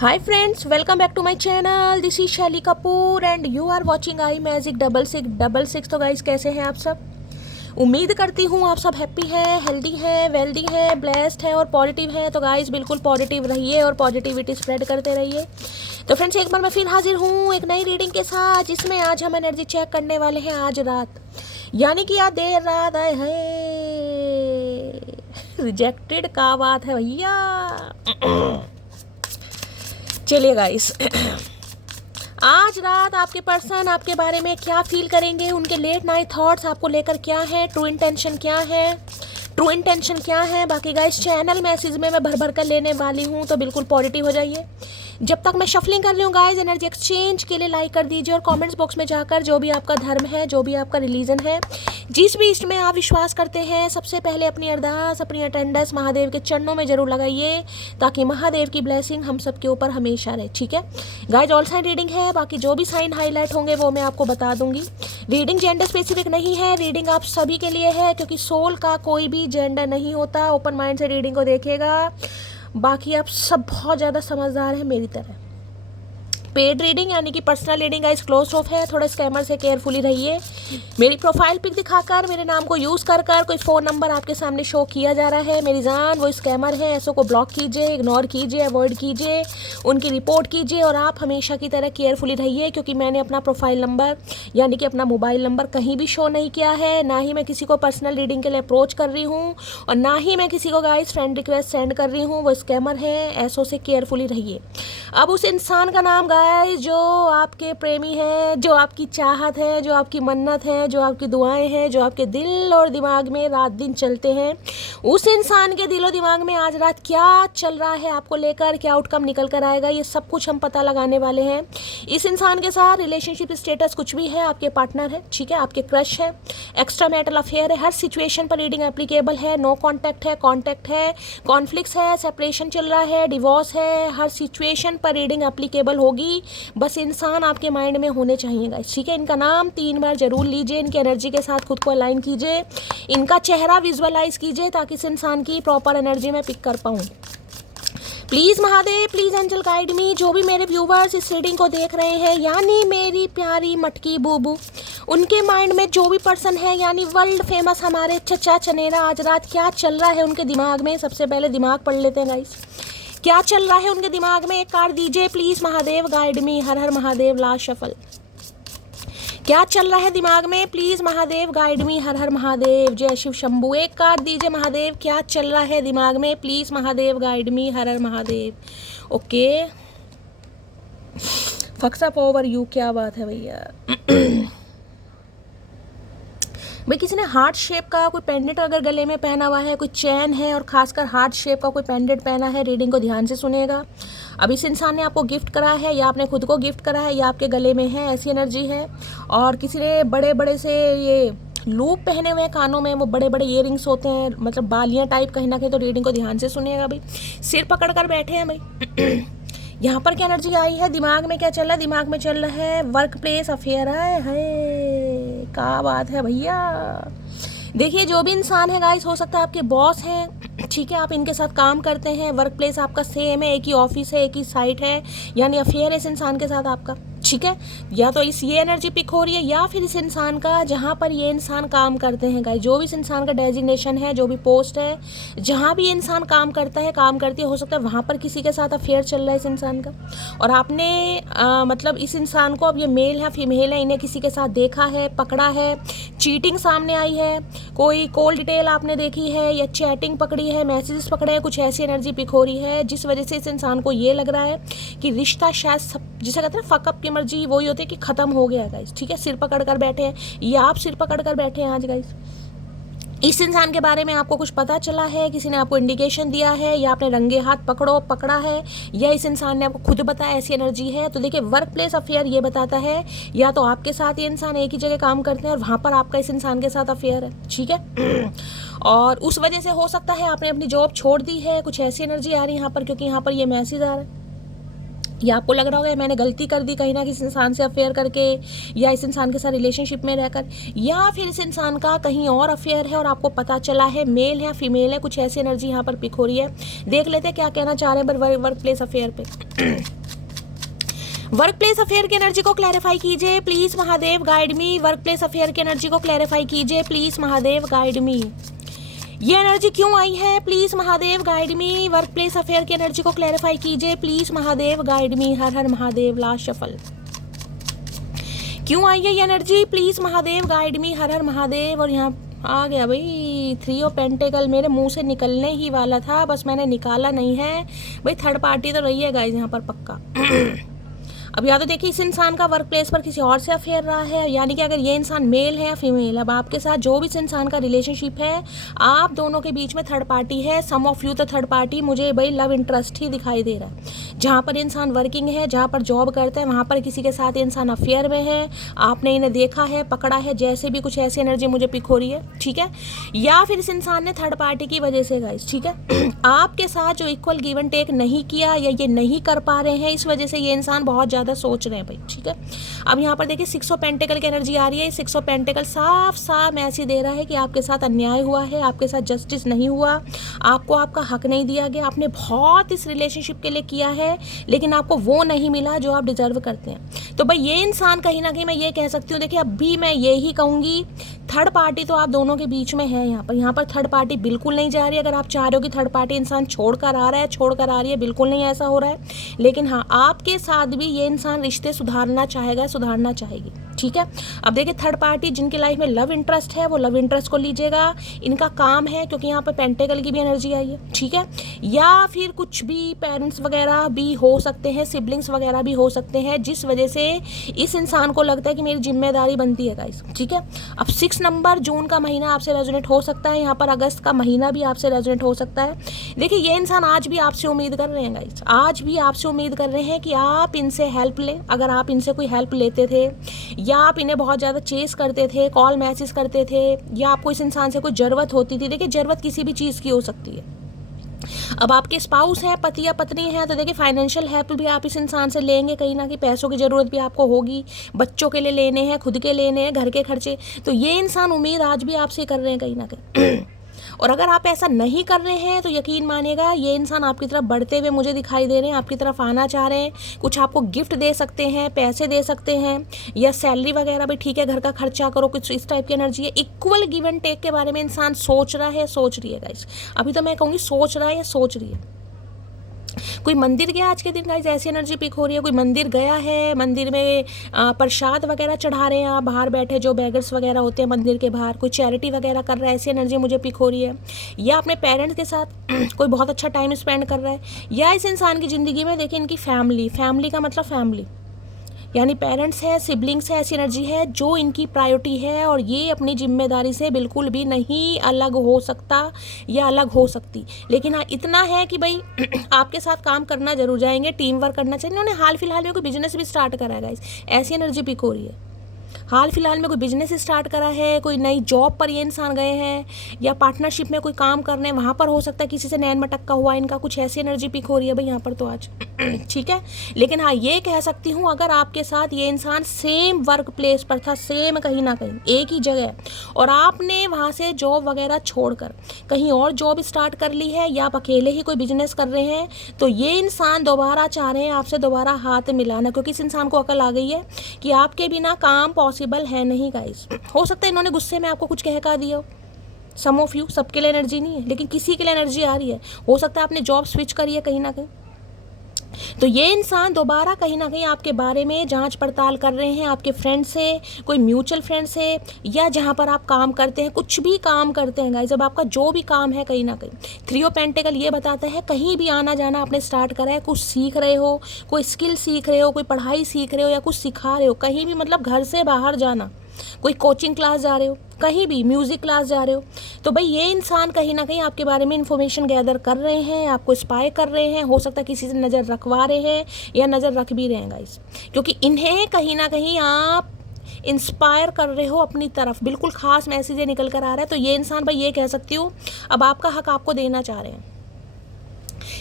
Hi friends, welcome back to my channel. This is Shelly Kapoor and you are watching I magic 6666। तो guys कैसे हैं आप सब? उम्मीद करती हूँ आप सब हैप्पी है, हेल्दी है, वेल्दी है, ब्लेस्ड है और पॉजिटिव है। तो गाइस बिल्कुल पॉजिटिव रहिए और पॉजिटिविटी स्प्रेड करते रहिए। तो फ्रेंड्स एक बार मैं फिर हाजिर हूँ एक नई रीडिंग के साथ, जिसमें आज हम एनर्जी चेक करने वाले हैं आज रात, यानी कि आज देर रात आए हैं। रिजेक्टेड का बात है भैया। चलिए गाइस, आज रात आपके पर्सन आपके बारे में क्या फील करेंगे, उनके लेट नाइट थॉट्स आपको लेकर क्या है, ट्रू इंटेंशन क्या है, ट्रू इंटेंशन क्या है। बाकी गाइस चैनल मैसेज में मैं भर भर कर लेने वाली हूँ, तो बिल्कुल पॉजिटिव हो जाइए। जब तक मैं शफलिंग कर रही हूँ गाइस, एनर्जी एक्सचेंज के लिए लाइक कर दीजिए और कमेंट्स बॉक्स में जाकर जो भी आपका धर्म है, जो भी आपका रिलीजन है, जिस भी इष्ट में आप विश्वास करते हैं, सबसे पहले अपनी अरदास, अपनी अटेंडेंस महादेव के चरणों में जरूर लगाइए, ताकि महादेव की ब्लेसिंग हम सबके ऊपर हमेशा रहे। ठीक है गाइस, ऑल साइन रीडिंग है, बाकी जो भी साइन हाईलाइट होंगे वो मैं आपको बता दूंगी। रीडिंग जेंडर स्पेसिफिक नहीं है, रीडिंग आप सभी के लिए है, क्योंकि सोल का कोई भी जेंडर नहीं होता। ओपन माइंड से रीडिंग को देखिएगा। बाकी आप सब बहुत ज़्यादा समझदार हैं मेरी तरह। पेड रीडिंग यानी कि personal reading guys close of है, थोड़ा स्कैमर से केयरफुली रहिए। मेरी प्रोफाइल पिक दिखाकर, मेरे नाम को यूज़ कर कोई फ़ोन नंबर आपके सामने शो किया जा रहा है, मेरी जान वो स्कैमर है। ऐसों को ब्लॉक कीजिए, इग्नोर कीजिए, अवॉइड कीजिए, उनकी रिपोर्ट कीजिए और आप हमेशा की तरह केयरफुली रहिए, क्योंकि मैंने अपना प्रोफाइल नंबर यानी कि अपना मोबाइल नंबर कहीं भी शो नहीं किया है, ना ही मैं किसी को पर्सनल रीडिंग के लिए अप्रोच कर रही हूँ और ना ही मैं किसी को गाइस फ्रेंड रिक्वेस्ट सेंड कर रही हूँ। वो स्कैमर है, ऐसों से केयरफुली रहिए। अब उस इंसान का नाम गाइस जो आपके प्रेमी है, जो आपकी चाहत है, जो आपकी मन्नत है, जो आपकी दुआएं हैं, जो आपके दिल और दिमाग में रात दिन चलते हैं, उस इंसान के दिल और दिमाग में आज रात क्या चल रहा है आपको लेकर, क्या आउटकम निकल कर आएगा, ये सब कुछ हम पता लगाने वाले हैं। इस इंसान के साथ रिलेशनशिप स्टेटस कुछ भी है, आपके पार्टनर है, ठीक है, आपके क्रश है, एक्स्ट्रा मैरिटल अफेयर है, हर सिचुएशन पर रीडिंग एप्लीकेबल है। नो कॉन्टैक्ट है, कॉन्टैक्ट है, कॉन्फ्लिक्ट्स है, सेपरेशन चल रहा है, डिवोर्स है, हर सिचुएशन पर रीडिंग एप्लीकेबल होगी। बस इंसान आपके माइंड में होने चाहिए गाइस, ठीक है। इनका नाम 3 बार जरूर लीजिए, इनकी एनर्जी के साथ खुद को अलाइन कीजिए, इनका चेहरा विजुअलाइज कीजिए, ताकि इस इंसान की प्रॉपर एनर्जी में पिक कर पाऊँ। Please Mahadev, please angel guide me. जो भी मेरे व्यूवर्स इस रीडिंग को देख रहे हैं, यानी मेरी प्यारी मटकी बूबू, उनके माइंड में जो भी पर्सन है, यानी वर्ल्ड फेमस हमारे चचा चनेरा, आज रात क्या चल रहा है उनके दिमाग में। सबसे पहले दिमाग पढ़ लेते हैं गाइस, क्या चल रहा है उनके दिमाग में। एक कार्ड दीजिए प्लीज़ महादेव, गाइड मी। हर हर महादेव, लास्ट शफल। क्या चल रहा है दिमाग में, प्लीज़ महादेव गाइड मी। हर हर महादेव, जय शिव शंभू। एक कार्ड दीजिए महादेव, क्या चल रहा है दिमाग में, प्लीज़ महादेव गाइड मी। हर हर महादेव। ओके, फक्स अप ओवर यू, क्या बात है भैया। भाई किसी ने हार्ट शेप का कोई पेंडेंट अगर गले में पहना हुआ है, कोई चैन है और खासकर हार्ट शेप का कोई पेंडेंट पहना है, रीडिंग को ध्यान से सुनेगा। अब इस इंसान ने आपको गिफ्ट करा है, या आपने खुद को गिफ्ट करा है, या आपके गले में है, ऐसी एनर्जी है। और किसी ने बड़े बड़े से ये लूप पहने हुए हैं कानों में, वो बड़े बड़े इयररिंग्स होते हैं, मतलब बालियाँ टाइप कहीं ना कहीं। तो रीडिंग को ध्यान से सुनिएगा भाई। सिर पकड़ कर बैठे हैं भाई। यहाँ पर क्या एनर्जी आई है, दिमाग में क्या चल रहा है, दिमाग में चल रहा है वर्क प्लेस अफेयर। है क्या बात है भैया। देखिए जो भी इंसान है गाइस, हो सकता है आपके बॉस हैं, ठीक है, आप इनके साथ काम करते हैं, वर्क प्लेस आपका सेम है, एक ही ऑफिस है, एक ही साइट है, यानी अफेयर है इस इंसान के साथ आपका, ठीक है। या तो इस ये एनर्जी पिक हो रही है, या फिर इस इंसान का जहाँ पर ये इंसान काम करते हैं गाइस, जो भी इस इंसान का डेजिग्नेशन है, जो भी पोस्ट है, जहाँ भी ये इंसान काम करता है, काम करती है, हो सकता है वहाँ पर किसी के साथ अफेयर चल रहा है इस इंसान का। और आपने मतलब इस इंसान को, अब ये मेल है फीमेल है, इन्हें किसी के साथ देखा है, पकड़ा है, चीटिंग सामने आई है, कोई कॉल डिटेल आपने देखी है, या चैटिंग पकड़ी है, मैसेजेस पकड़े हैं, कुछ ऐसी एनर्जी पिक हो रही है जिस वजह से इस इंसान को ये लग रहा है कि रिश्ता शायद सब, जिसे कहते हैं फकअप की मर्जी वही होती है कि ख़त्म हो गया गाइस, ठीक है। सिर पकड़ कर बैठे हैं, या आप सिर पकड़ कर बैठे हैं आज गाइस। इस इंसान के बारे में आपको कुछ पता चला है, किसी ने आपको इंडिकेशन दिया है, या आपने रंगे हाथ पकड़ा है, या इस इंसान ने आपको खुद बताया ऐसी एनर्जी है। तो देखिए वर्क प्लेस अफेयर ये बताता है, या तो आपके साथ ये इंसान एक ही जगह काम करते हैं और वहाँ पर आपका इस इंसान के साथ अफेयर है, ठीक है। और उस वजह से हो सकता है आपने अपनी जॉब छोड़ दी है, कुछ ऐसी एनर्जी आ रही है यहाँ पर, क्योंकि यहाँ पर ये मैसेज आ रहा है। या आपको लग रहा होगा मैंने गलती कर दी कहीं ना किसी इंसान से अफेयर करके, या इस इंसान के साथ रिलेशनशिप में रहकर, या फिर इस इंसान का कहीं और अफेयर है और आपको पता चला है, मेल है फीमेल है, कुछ ऐसी एनर्जी यहाँ पर पिक हो रही है। देख लेते हैं क्या कहना चाह रहे हैं वर्क प्लेस अफेयर पे। वर्क प्लेस अफेयर की एनर्जी को क्लैरिफाई कीजिए please Mahadev guide me. Work place affair की एनर्जी को क्लैरिफाई कीजिए प्लीज महादेव गाइड मी। ये एनर्जी क्यों आई है please Mahadev guide me. Work place affair की एनर्जी को क्लैरिफाई कीजिए प्लीज महादेव गाइड मी। हर हर महादेव, लास्ट शफल। क्यों आई है ये energy please Mahadev guide me. हर हर महादेव। और यहाँ आ गया भाई 3 ऑफ पेंटिकल, मेरे मुंह से निकलने ही वाला था, बस मैंने निकाला नहीं है भाई। थर्ड पार्टी तो रही है गाइस यहाँ पर पक्का। अब या तो देखिए इस इंसान का वर्क प्लेस पर किसी और से अफेयर रहा है, यानी कि अगर ये इंसान मेल है या फीमेल, अब आपके साथ जो भी इस इंसान का रिलेशनशिप है, आप दोनों के बीच में थर्ड पार्टी है। सम ऑफ यू तो थर्ड पार्टी मुझे भाई लव इंटरेस्ट ही दिखाई दे रहा है। जहाँ पर इंसान वर्किंग है, जहाँ पर जॉब करता है, वहाँ पर किसी के साथ इंसान अफेयर में है, आपने इन्हें देखा है, पकड़ा है, जैसे भी कुछ ऐसी एनर्जी मुझे पिक हो रही है, ठीक है। या फिर इस इंसान ने थर्ड पार्टी की वजह से गाइस, ठीक है, आपके साथ जो इक्वल गिव एंड टेक नहीं किया या ये नहीं कर पा रहे हैं, इस वजह से ये इंसान बहुत ज़्यादा सोच रहे हैं भाई, ठीक है। अब यहाँ पर देखिए 6 ऑफ पेंटिकल की एनर्जी आ रही है। 6 ऑफ पेंटिकल साफ साफ मैसेज दे रहा है कि आपके साथ अन्याय हुआ है, आपके साथ जस्टिस नहीं हुआ, आपको आपका हक नहीं दिया गया, आपने बहुत इस रिलेशनशिप के लिए किया है लेकिन आपको वो नहीं मिला जो आप डिजर्व करते हैं। तो भाई ये इंसान कहीं ना कहीं मैं ये कह सकती हूँ, देखिए अब भी मैं ये ही कहूँगी, थर्ड पार्टी तो आप दोनों के बीच में है। यहाँ पर थर्ड पार्टी बिल्कुल नहीं जा रही। अगर आप चाह रहे हो कि थर्ड पार्टी इंसान छोड़कर आ रहा है, छोड़कर आ रही है, बिल्कुल नहीं ऐसा हो रहा है। लेकिन हाँ, आपके साथ भी ये इंसान रिश्ते सुधारना चाहेगा, सुधारना चाहेगी, ठीक है। अब देखिए थर्ड पार्टी जिनकी लाइफ में लव इंटरेस्ट है, वो लव इंटरेस्ट को लीजिएगा, इनका काम है, क्योंकि यहाँ पर पेंटिकल की भी एनर्जी आई है, ठीक है। या फिर कुछ भी पेरेंट्स वगैरह भी हो सकते हैं, सिबलिंग्स वगैरह भी हो सकते हैं, जिस वजह से इस इंसान को लगता है कि मेरी जिम्मेदारी बनती है गाइस, ठीक है। अब 6 नंबर जून का महीना आपसे रेजोनेट हो सकता है, यहाँ पर अगस्त का महीना भी आपसे रेजोनेट हो सकता है। देखिए ये इंसान आज भी आपसे उम्मीद कर रहे हैं गाइस, आज भी आपसे उम्मीद कर रहे हैं कि आप इनसे हेल्प लें। अगर आप इनसे कोई हेल्प लेते थे, या आप इन्हें बहुत ज़्यादा चेस करते थे, कॉल मैसेज करते थे, या आपको इस इंसान से कोई ज़रूरत होती थी, देखिए ज़रूरत किसी भी चीज़ की हो सकती है। अब आपके स्पाउस हैं, पति या पत्नी है, तो देखिए फाइनेंशियल हेल्प भी आप इस इंसान से लेंगे, कहीं ना कहीं पैसों की ज़रूरत भी आपको होगी, बच्चों के लिए लेने हैं, खुद के लेने हैं, घर के खर्चे, तो ये इंसान उम्मीद आज भी आपसे कर रहे हैं कहीं ना कहीं। और अगर आप ऐसा नहीं कर रहे हैं तो यकीन मानिएगा ये इंसान आपकी तरफ बढ़ते हुए मुझे दिखाई दे रहे हैं, आपकी तरफ आना चाह रहे हैं, कुछ आपको गिफ्ट दे सकते हैं, पैसे दे सकते हैं, या सैलरी वगैरह भी, ठीक है, घर का खर्चा करो, कुछ इस टाइप की एनर्जी है। इक्वल गिव एंड टेक के बारे में इंसान सोच रहा है, सोच रही है गाइस। अभी तो मैं कहूँगी सोच रहा है या सोच रही है। कोई मंदिर गया आज के दिन गाइस, ऐसी एनर्जी पिक हो रही है। कोई मंदिर गया है, मंदिर में प्रसाद वगैरह चढ़ा रहे हैं, आप बाहर बैठे जो बेगर्स वगैरह होते हैं मंदिर के बाहर, कोई चैरिटी वगैरह कर रहा है, ऐसी एनर्जी मुझे पिक हो रही है। या अपने पेरेंट्स के साथ कोई बहुत अच्छा टाइम स्पेंड कर रहा है। या इस इंसान की ज़िंदगी में देखिए इनकी फैमिली का मतलब फैमिली यानी पेरेंट्स है, सिबलिंग्स है, ऐसी एनर्जी है जो इनकी प्रायोरिटी है, और ये अपनी जिम्मेदारी से बिल्कुल भी नहीं अलग हो सकता या अलग हो सकती। लेकिन हाँ इतना है कि भाई आपके साथ काम करना जरूर जाएंगे, टीम वर्क करना चाहिए। उन्होंने हाल फिलहाल में कोई बिजनेस भी स्टार्ट करा है गाइस, ऐसी एनर्जी पिक हो रही है। हाल फिलहाल में कोई बिजनेस स्टार्ट करा है, कोई नई जॉब पर ये इंसान गए हैं, या पार्टनरशिप में कोई काम करने, वहाँ पर हो सकता है किसी से नैन मटक्का हुआ इनका, कुछ ऐसी एनर्जी पिक हो रही है भाई यहाँ पर तो आज, ठीक है। लेकिन हाँ ये कह सकती हूँ, अगर आपके साथ ये इंसान सेम वर्क प्लेस पर था, सेम कहीं ना कहीं एक ही जगह, और आपने वहाँ से जॉब वगैरह छोड़कर कहीं और जॉब स्टार्ट कर ली है, या आप अकेले ही कोई बिजनेस कर रहे हैं, तो ये इंसान दोबारा चाह रहे हैं आपसे दोबारा हाथ मिलाना, क्योंकि इस इंसान को अकल आ गई है कि आपके बिना काम पॉसिबल है नहीं गाइस। हो सकता है इन्होंने गुस्से में आपको कुछ कह दिया हो, सम ऑफ यू, सबके लिए एनर्जी नहीं है लेकिन किसी के लिए एनर्जी आ रही है। हो सकता है आपने जॉब स्विच करी है कहीं ना कहीं, तो ये इंसान दोबारा कहीं ना कहीं आपके बारे में जांच पड़ताल कर रहे हैं, आपके फ्रेंड से, कोई म्यूचुअल फ्रेंड से, या जहां पर आप काम करते हैं, कुछ भी काम करते हैं गाइस, जब आपका जो भी काम है कहीं ना कहीं। 3 ऑफ पेंटिकल ये बताता है कहीं भी आना जाना आपने स्टार्ट करा है, कुछ सीख रहे हो, कोई स्किल सीख रहे हो, कोई पढ़ाई सीख रहे हो, या कुछ सिखा रहे हो, कहीं भी मतलब घर से बाहर जाना, कोई कोचिंग क्लास जा रहे हो, कहीं भी म्यूज़िक क्लास जा रहे हो, तो भाई ये इंसान कहीं ना कहीं आपके बारे में इन्फॉर्मेशन गैदर कर रहे हैं, आपको स्पाई कर रहे हैं। हो सकता है किसी से नज़र रखवा रहे हैं या नज़र रख भी रहे हैं गाइस, क्योंकि इन्हें कहीं ना कहीं आप इंस्पायर कर रहे हो अपनी तरफ, बिल्कुल खास मैसेज निकल कर आ रहा है। तो ये इंसान भाई ये कह सकती हूँ अब आपका हक आपको देना चाह रहे हैं।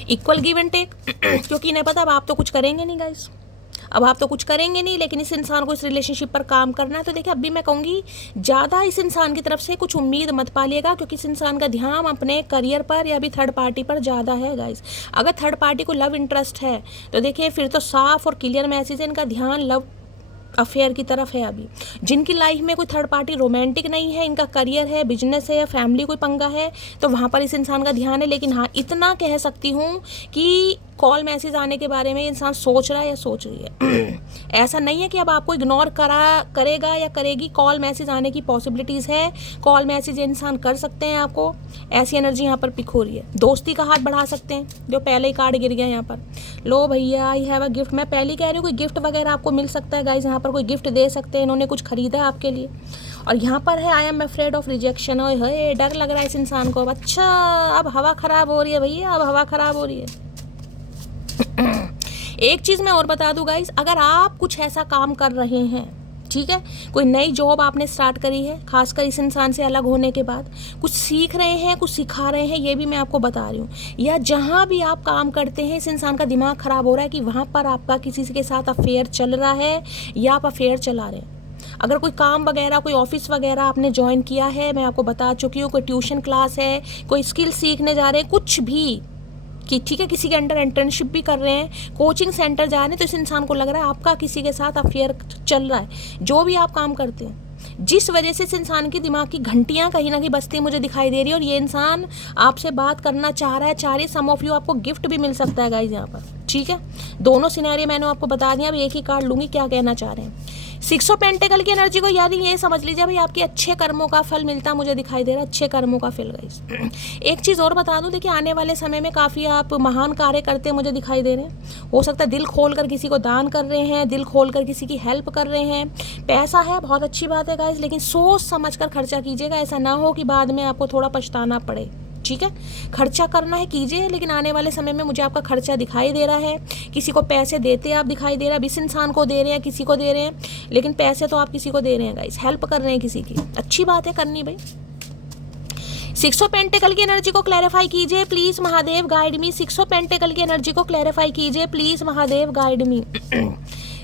इक्वल गिव एंड टेक, क्योंकि इन्हें पता अब आप तो कुछ करेंगे नहीं गाइस, अब आप तो कुछ करेंगे नहीं, लेकिन इस इंसान को इस रिलेशनशिप पर काम करना है। तो देखिए, अब भी मैं कहूँगी ज़्यादा इस इंसान की तरफ से कुछ उम्मीद मत पालिएगा, क्योंकि इस इंसान का ध्यान अपने करियर पर या भी थर्ड पार्टी पर ज़्यादा है गाइस। अगर थर्ड पार्टी को लव इंटरेस्ट है तो देखिए फिर तो साफ और क्लियर मैसेज है, इनका ध्यान लव अफेयर की तरफ है। अभी जिनकी लाइफ में कोई थर्ड पार्टी रोमांटिक नहीं है, इनका करियर है, बिजनेस है या फैमिली कोई पंगा है, तो वहाँ पर इस इंसान का ध्यान है। लेकिन हाँ, इतना कह सकती हूँ कि कॉल मैसेज आने के बारे में इंसान सोच रहा है या सोच रही है। ऐसा नहीं है कि अब आपको इग्नोर करेगा या करेगी, कॉल मैसेज आने की पॉसिबिलिटीज़ है, कॉल मैसेज इंसान कर सकते हैं आपको, ऐसी एनर्जी यहाँ पर पिक हो रही है। दोस्ती का हाथ बढ़ा सकते हैं, जो पहले ही कार्ड गिर गया यहाँ पर। लो भैया, आई हैव अ गिफ्ट, मैं पहले ही कह रही हूँ कोई गिफ्ट वगैरह आपको मिल सकता है गाइज, यहाँ पर कोई गिफ्ट दे सकते हैं, इन्होंने कुछ खरीदा है आपके लिए। और यहाँ पर है I am afraid of rejection, और है डर लग रहा है इस इंसान को। अब अच्छा, अब हवा ख़राब हो रही है भैया, अब हवा ख़राब हो रही है। एक चीज़ मैं और बता दूं गाइस, अगर आप कुछ ऐसा काम कर रहे हैं, ठीक है, कोई नई जॉब आपने स्टार्ट करी है, खासकर इस इंसान से अलग होने के बाद कुछ सीख रहे हैं, कुछ सिखा रहे हैं, ये भी मैं आपको बता रही हूँ, या जहाँ भी आप काम करते हैं इस इंसान का दिमाग ख़राब हो रहा है कि वहाँ पर आपका किसी के साथ अफेयर चल रहा है या आप अफेयर चला रहे हैं। अगर कोई काम वगैरह, कोई ऑफिस वगैरह आपने ज्वाइन किया है, मैं आपको बता चुकी हूँ, कोई ट्यूशन क्लास है, कोई स्किल सीखने जा रहे हैं, कुछ भी कि ठीक है, किसी के अंडर इंटर्नशिप भी कर रहे हैं, कोचिंग सेंटर जा रहे हैं, तो इस इंसान को लग रहा है आपका किसी के साथ अफेयर चल रहा है। जो भी आप काम करते हैं, जिस वजह से इस इंसान की दिमाग की घंटियां कहीं ना कहीं बजती मुझे दिखाई दे रही है, और ये इंसान आपसे बात करना चाह रहा है। सम ऑफ यू आपको गिफ्ट भी मिल सकता है गाइज यहाँ पर, ठीक है। दोनों सिनेरियो मैंने आपको बता दिया, अब एक ही कार्ड लूंगी क्या कहना चाह रहे हैं। 6 ऑफ पेंटिकल की एनर्जी को याद ये समझ लीजिए भाई, आपके अच्छे कर्मों का फल मिलता मुझे दिखाई दे रहा है, अच्छे कर्मों का फल गाइस। एक चीज़ और बता दूं, देखिए आने वाले समय में काफ़ी आप महान कार्य करते मुझे दिखाई दे रहे हैं। हो सकता है दिल खोल कर किसी को दान कर रहे हैं, दिल खोल कर किसी की हेल्प कर रहे हैं। पैसा है, बहुत अच्छी बात है गाइस, लेकिन सोच समझ कर खर्चा कीजिएगा, ऐसा ना हो कि बाद में आपको थोड़ा पछताना पड़े, ठीक है। खर्चा करना है कीजिए, लेकिन आने वाले समय में मुझे आपका खर्चा दिखाई दे रहा है। किसी को पैसे देते आप दिखाई दे रहा है, इस इंसान को दे रहे हैं, किसी को दे रहे हैं, लेकिन पैसे तो आप किसी को दे रहे हैं गाइस, हेल्प कर रहे हैं किसी की, अच्छी बात है करनी भाई। 6 ऑफ पेंटिकल की एनर्जी को क्लैरिफाई कीजिए please Mahadev, guide me. 6 of pentacle की एनर्जी को क्लैरिफाई कीजिए please Mahadev, guide me.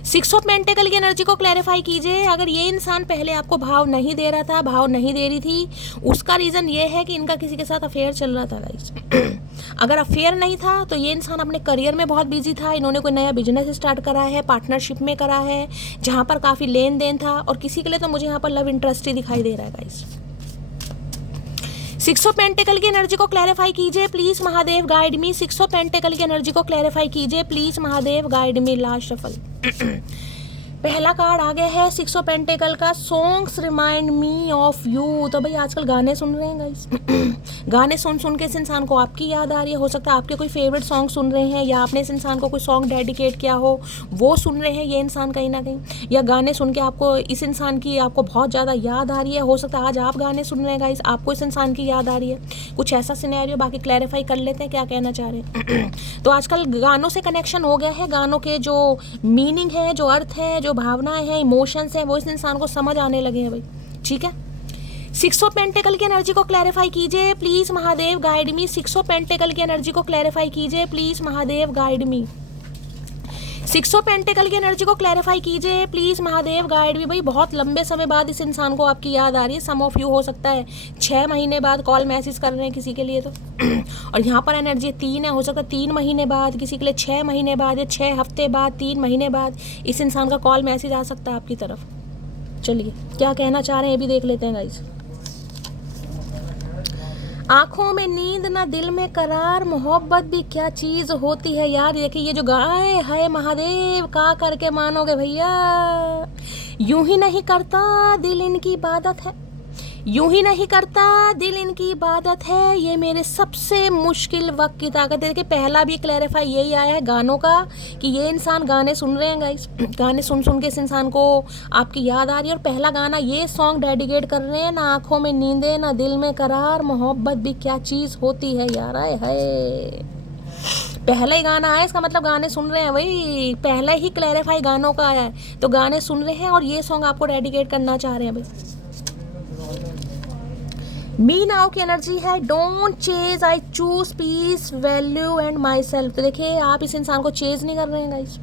6 of pentacle की एनर्जी को क्लैरिफाई कीजिए। अगर ये इंसान पहले आपको भाव नहीं दे रहा था, भाव नहीं दे रही थी, उसका रीज़न ये है कि इनका किसी के साथ अफेयर चल रहा था गाइस। अगर अफेयर नहीं था तो ये इंसान अपने करियर में बहुत बिजी था, इन्होंने कोई नया बिजनेस स्टार्ट करा है, पार्टनरशिप में करा है, जहाँ पर काफ़ी लेन देन था, और किसी के लिए तो मुझे यहाँ पर लव इंटरेस्ट ही दिखाई दे रहा है गाइस। 6 ऑफ पेंटिकल की एनर्जी को क्लैरिफाई कीजिए please Mahadev, guide me. 6 of pentacle की एनर्जी को क्लैरिफाई कीजिए please Mahadev, guide me. Last shuffle. पहला कार्ड आ गया है 6 ऑफ पेंटिकल का, songs remind me of you. तो भाई आजकल गाने सुन रहे हैं गाइस। गाने सुन सुन के इस इंसान को आपकी याद आ रही है। हो सकता है आपके कोई फेवरेट सॉन्ग सुन रहे हैं, या आपने इस इंसान को कोई सॉन्ग डेडिकेट किया हो, वो सुन रहे हैं ये इंसान कहीं ना कहीं, या गाने सुन के आपको इस इंसान की आपको बहुत ज़्यादा याद आ रही है। हो सकता है आज आप गाने सुन रहे हैं गाइस, आपको इस इंसान की याद आ रही है, कुछ ऐसा सिनेरियो। बाकी क्लैरिफाई कर लेते हैं क्या कहना चाह रहे हैं। तो आजकल गानों से कनेक्शन हो गया है, गानों के जो मीनिंग है, जो अर्थ है, जो भावनाएं हैं, इमोशंस हैं, वो इस इंसान को समझ आने लगे हैं भाई, ठीक है। 6 ऑफ पेंटिकल की एनर्जी को क्लैरिफाई कीजिए please Mahadev, guide me. 6 of pentacle की एनर्जी को क्लैरिफाई कीजिए please Mahadev, guide me. 6 of pentacle की एनर्जी को क्लैरिफाई कीजिए प्लीज महादेव, गाइड मी। भाई बहुत लंबे समय बाद इस इंसान को आपकी याद आ रही है। सम ऑफ यू हो सकता है 6 महीने बाद कॉल मैसेज कर रहे हैं किसी के लिए तो, और यहाँ पर एनर्जी 3 है, हो सकता है 3 महीने बाद, किसी के लिए 6 महीने बाद, या 6 हफ्ते बाद, 3 महीने बाद इस इंसान का कॉल मैसेज आ सकता है आपकी तरफ। चलिए क्या कहना चाह रहे हैं ये भी देख लेते हैं गाइस। आँखों में नींद ना दिल में करार, मोहब्बत भी क्या चीज़ होती है यार। देखिए ये जो गाय है महादेव, का करके मानोगे भैया, यूं ही नहीं करता दिल इनकी इबादत है, यूं ही नहीं करता दिल इनकी इबादत है, ये मेरे सबसे मुश्किल वक्त की ताकत है। देखिए पहला भी क्लैरिफाई यही आया है गानों का, कि ये इंसान गाने सुन रहे हैं गाइस, गाने सुन सुन के इस इंसान को आपकी याद आ रही है, और पहला गाना ये सॉन्ग डेडिकेट कर रहे हैं, ना आँखों में नींदे ना दिल में करार, मोहब्बत भी क्या चीज़ होती है यार। आए हाय, पहला ही गाना आया, इसका मतलब गाने सुन रहे हैं भाई, पहला ही क्लैरिफाई गानों का आया है, तो गाने सुन रहे हैं और ये सॉन्ग आपको डेडिकेट करना चाह रहे हैं भाई। मी नाउ की एनर्जी है don't chase, I choose peace, value and myself. तो देखिए आप इस इंसान को चेज नहीं कर रहे हैं गाइस,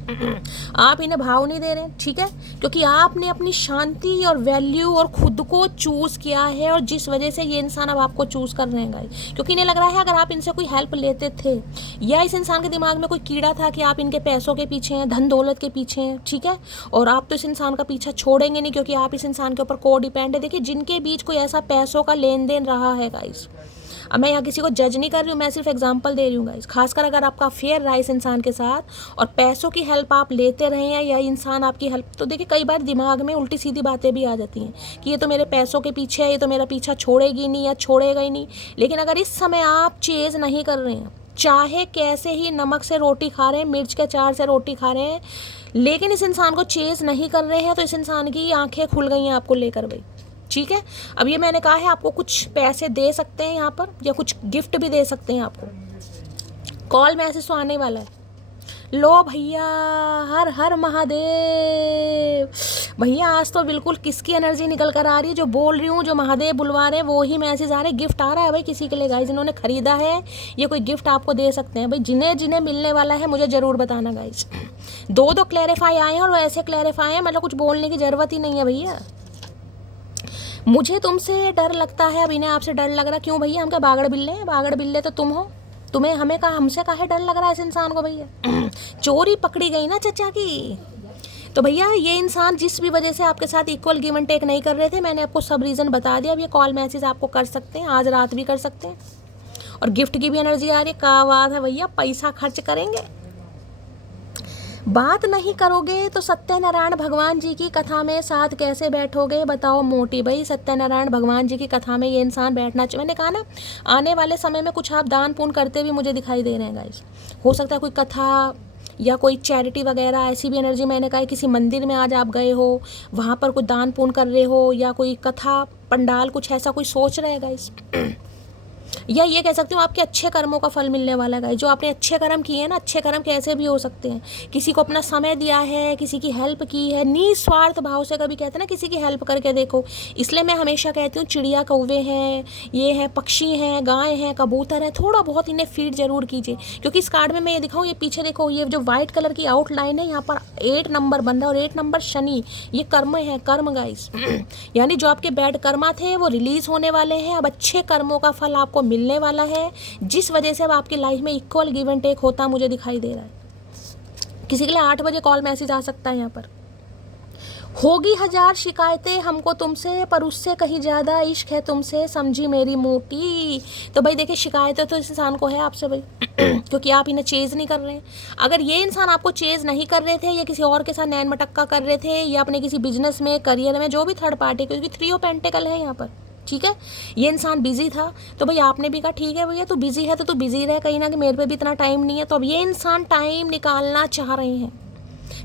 आप इन्हें भाव नहीं दे रहे हैं, ठीक है, क्योंकि आपने अपनी शांति और वैल्यू और खुद को चूज किया है, और जिस वजह से ये इंसान अब आपको चूज कर रहे हैं गाइस। क्योंकि इन्हें लग रहा है अगर आप इनसे कोई हेल्प लेते थे, या इस इंसान के दिमाग में कोई कीड़ा था कि आप इनके पैसों के पीछे हैं, धन दौलत के पीछे हैं, ठीक है, और आप तो इस इंसान का पीछा छोड़ेंगे नहीं क्योंकि आप इस इंसान के ऊपर को डिपेंड है। देखिए जिनके बीच कोई ऐसा पैसों का लेन देन रहा है गाइस, अब मैं यहाँ किसी को जज नहीं कर रही हूँ, मैं सिर्फ एग्जांपल दे रही हूँ गाइस, खासकर अगर आपका अफेयर रहा इस इंसान के साथ और पैसों की हेल्प आप लेते रहे हैं या इंसान आपकी हेल्प, तो देखिए कई बार दिमाग में उल्टी सीधी बातें भी आ जाती हैं कि ये तो मेरे पैसों के पीछे है, ये तो मेरा पीछा छोड़ेगी नहीं या छोड़ेगा ही नहीं। लेकिन अगर इस समय आप चेज नहीं कर रहे हैं, चाहे कैसे ही नमक से रोटी खा रहे हैं, मिर्च के अचार से रोटी खा रहे हैं, लेकिन इस इंसान को चेज नहीं कर रहे हैं, तो इस इंसान की आंखें खुल गई हैं आपको लेकर भाई, ठीक है। अब ये मैंने कहा है आपको कुछ पैसे दे सकते हैं यहाँ पर, या कुछ गिफ्ट भी दे सकते हैं आपको, कॉल मैसेज तो आने वाला है। लो भैया, हर हर महादेव भैया, आज तो बिल्कुल किसकी एनर्जी निकल कर आ रही है, जो बोल रही हूँ, जो महादेव बुलवा रहे हैं वो ही मैसेज आ रहे हैं। गिफ्ट आ रहा है भाई किसी के लिए गाइस, जिन्होंने खरीदा है ये कोई गिफ्ट आपको दे सकते हैं भाई, जिन्हें जिन्हें मिलने वाला है मुझे ज़रूर बताना गाइस। दो क्लैरिफाई आए हैं और वो ऐसे क्लैरिफाई हैं मतलब कुछ बोलने की ज़रूरत ही नहीं है भैया। मुझे तुमसे डर लगता है, अब इन्हें आपसे डर लग रहा, क्यों भैया, हम क्या बागड़ बिल्ले हैं? बागड़ बिल्ले तो तुम हो, तुम्हें हमें कहा, हमसे काहे डर लग रहा है इस इंसान को भैया? चोरी पकड़ी गई ना चचा की। तो भैया ये इंसान जिस भी वजह से आपके साथ इक्वल गिव एंड टेक नहीं कर रहे थे, मैंने आपको सब रीज़न बता दिया। अब ये कॉल मैसेज आपको कर सकते हैं, आज रात भी कर सकते हैं, और गिफ्ट की भी एनर्जी आ रही है। क्या बात है भैया, पैसा खर्च करेंगे। बात नहीं करोगे तो सत्यनारायण भगवान जी की कथा में साथ कैसे बैठोगे बताओ मोटी भाई। सत्यनारायण भगवान जी की कथा में ये इंसान बैठना चाहिए। मैंने कहा ना आने वाले समय में कुछ आप दान पुण्य करते भी मुझे दिखाई दे रहे हैं गाइस। हो सकता है कोई कथा या कोई चैरिटी वगैरह, ऐसी भी एनर्जी मैंने कहा है। किसी मंदिर में आज आप गए हो, वहाँ पर कोई दान पुण्य कर रहे हो, या कोई कथा पंडाल कुछ ऐसा कोई सोच रहे हैं गाइस। या ये कह सकती हूँ आपके अच्छे कर्मों का फल मिलने वाला है। जो आपने अच्छे कर्म किए हैं ना, अच्छे कर्म कैसे भी हो सकते हैं, किसी को अपना समय दिया है, किसी की हेल्प की है निस्वार्थ भाव से, कभी कहते हैं ना किसी की हेल्प करके देखो। इसलिए मैं हमेशा कहती हूँ चिड़िया कौवे हैं, ये हैं पक्षी हैं, गाय हैं, कबूतर हैं, थोड़ा बहुत इन्हें फीड जरूर कीजिए। क्योंकि इस कार्ड में मैं ये दिखाऊँ, ये पीछे देखो, ये जो व्हाइट कलर की आउटलाइन है, यहाँ पर 8 नंबर बन रहा है, और 8 नंबर शनि, ये कर्म है, कर्म गाइस। यानी जो आपके बैड कर्मा थे वो रिलीज होने वाले हैं, अब अच्छे कर्मों का फल आपको मिलने वाला है, जिस वजह से अब आपकी लाइफ में इक्वल गिव एंड टेक होता मुझे दिखाई दे रहा है। किसी के लिए 8 बजे कॉल मैसेज आ सकता है यहाँ पर। होगी 1000 शिकायतें हमको तुमसे, पर उससे कहीं ज़्यादा इश्क है तुमसे, समझी मेरी मोटी। तो भाई देखिए शिकायतें तो इस इंसान को है आपसे भाई, क्योंकि आप इन्हें चेज़ नहीं कर रहे हैं। अगर ये इंसान आपको चेज़ नहीं कर रहे थे, या किसी और के साथ नैन मटक्का कर रहे थे, या अपने किसी बिजनेस में, करियर में, जो भी थर्ड पार्टी, क्योंकि 3 ऑफ पेंटिकल है यहाँ पर, ठीक है, ये इंसान बिजी था, तो भाई आपने भी कहा ठीक है भैया तू बिजी है तो तू बिजी रहे, कहीं ना कि मेरे पे भी इतना टाइम नहीं है। तो अब ये इंसान टाइम निकालना चाह रहे हैं।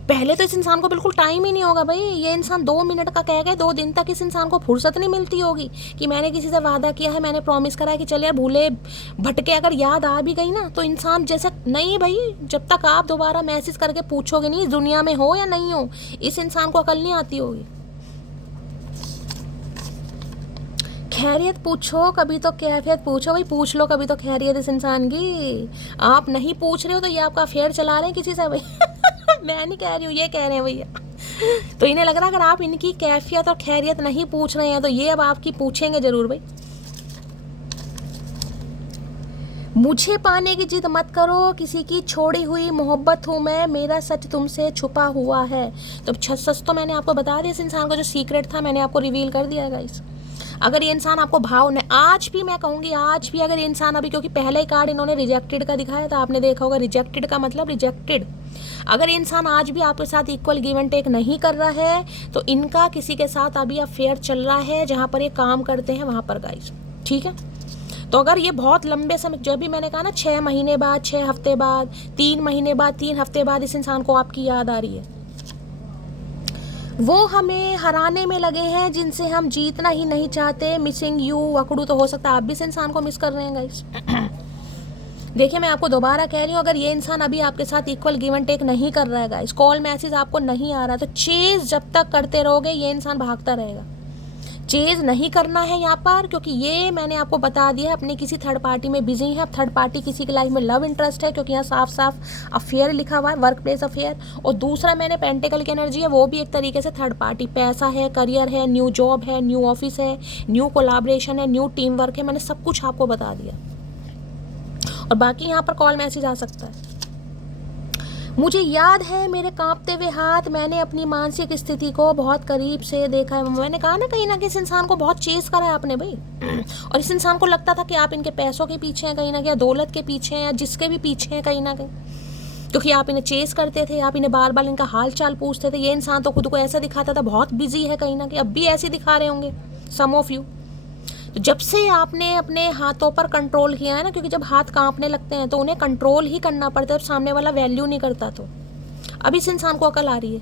पहले तो इस इंसान को बिल्कुल टाइम ही नहीं होगा भाई। ये इंसान 2 मिनट का कह गए, 2 दिन तक इस इंसान को फुर्सत नहीं मिलती होगी कि मैंने किसी से वादा किया है, मैंने प्रॉमिस करा है कि चलिए भूले भटके अगर याद आ भी गई ना, तो इंसान जैसे नहीं भाई, जब तक आप दोबारा मैसेज करके पूछोगे नहीं इस दुनिया में हो या नहीं हो, इस इंसान को अकल नहीं आती होगी। खैरियत पूछो कभी तो कैफियत पूछो भाई, पूछ लो कभी तो खैरियत इस इंसान की। आप नहीं पूछ रहे हो तो ये आपका अफेयर चला रहे हैं किसी से भाई। मैं नहीं कह रही हूँ, ये कह रहे हैं भैया। तो इन्हें लग रहा है अगर आप इनकी कैफियत और खैरियत नहीं पूछ रहे हैं तो ये अब आपकी पूछेंगे जरूर भाई। मुझे पाने की जिद मत करो, किसी की छोड़ी हुई मोहब्बत हूँ मैं, मेरा सच तुमसे छुपा हुआ है। तो सच तो मैंने आपको बता दिया, इस इंसान का जो सीक्रेट था मैंने आपको रिवील कर दिया गाइस। अगर ये इंसान आपको भाव ने, आज भी मैं कहूँगी, आज भी अगर ये इंसान अभी, क्योंकि पहले ही कार्ड इन्होंने रिजेक्टेड का दिखाया था, आपने देखा होगा रिजेक्टेड का मतलब रिजेक्टेड। अगर ये इंसान आज भी आपके साथ इक्वल गिव एंड टेक नहीं कर रहा है तो इनका किसी के साथ अभी अफेयर चल रहा है जहाँ पर ये काम करते हैं वहाँ पर गाइस, ठीक है। तो अगर ये बहुत लंबे समय, जो भी मैंने कहा ना 6 महीने बाद, 6 हफ्ते बाद, 3 महीने बाद, 3 हफ्ते बाद इस इंसान को आपकी याद आ रही है, वो हमें हराने में लगे हैं जिनसे हम जीतना ही नहीं चाहते, मिसिंग यू अकड़ू। तो हो सकता है आप भी इस इंसान को मिस कर रहे हैं गाइस। देखिए मैं आपको दोबारा कह रही हूँ, अगर ये इंसान अभी आपके साथ इक्वल गिव एंड टेक नहीं कर रहा है गाइस, कॉल मैसेज आपको नहीं आ रहा, तो चेज जब तक करते रहोगे ये इंसान भागता रहेगा। चेज नहीं करना है यहाँ पर, क्योंकि ये मैंने आपको बता दिया है अपने किसी थर्ड पार्टी में बिजी है। अब थर्ड पार्टी किसी की लाइफ में लव इंटरेस्ट है, क्योंकि यहाँ साफ साफ अफेयर लिखा हुआ है, वर्क प्लेस अफेयर। और दूसरा मैंने पेंटिकल की एनर्जी है, वो भी एक तरीके से थर्ड पार्टी, पैसा है, करियर है, न्यू जॉब है, न्यू ऑफिस है, न्यू कोलाब्रेशन है, न्यू टीम वर्क है। मैंने सब कुछ आपको बता दिया। और बाकी यहाँ पर कॉल मैसेज आ सकता है। मुझे याद है मेरे कांपते हुए हाथ, मैंने अपनी मानसिक स्थिति को बहुत करीब से देखा है। मैंने कहा ना कहीं ना कहीं इस इंसान को बहुत चेस करा है आपने भाई, और इस इंसान को लगता था कि आप इनके पैसों के पीछे हैं कहीं ना कहीं, दौलत के पीछे हैं, या जिसके भी पीछे हैं कहीं ना कहीं, क्योंकि आप इन्हें चेस करते थे, आप इन्हें बार बार इनका हाल चाल पूछते थे। ये इंसान तो खुद को ऐसा दिखाता था बहुत बिजी है कहीं ना कहीं, अब भी ऐसे दिखा रहे होंगे सम ऑफ यू। तो जब से आपने अपने हाथों पर कंट्रोल किया है ना, क्योंकि जब हाथ कांपने लगते हैं तो उन्हें कंट्रोल ही करना पड़ता है, और सामने वाला वैल्यू नहीं करता। तो अब इस इंसान को अकल आ रही है।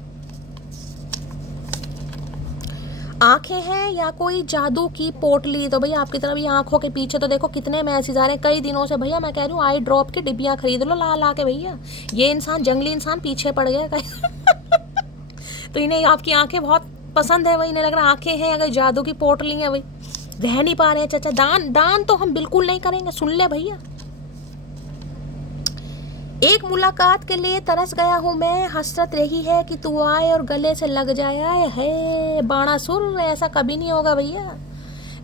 आंखें हैं या कोई जादू की पोटली, तो भैया आपकी तरफ ये आंखों के पीछे तो देखो कितने मैसेज आ रहे हैं कई दिनों से। भैया मैं कह रही हूँ आई ड्रॉप की डिब्बियाँ खरीद लो ला ला के भैया। ये इंसान जंगली इंसान पीछे पड़ गया तो इन्हें आपकी आंखें बहुत पसंद है भाई, इन्हें लग रहा आंखें हैं अगर जादू की पोटली है भाई, रह नहीं पा रहे हैं। चाचा दान दान तो हम बिल्कुल नहीं करेंगे, सुन ले भैया। एक मुलाकात के लिए तरस गया हूँ मैं, हसरत रही है कि तू आए और गले से लग जाए। है बाणासुर, ऐसा कभी नहीं होगा भैया।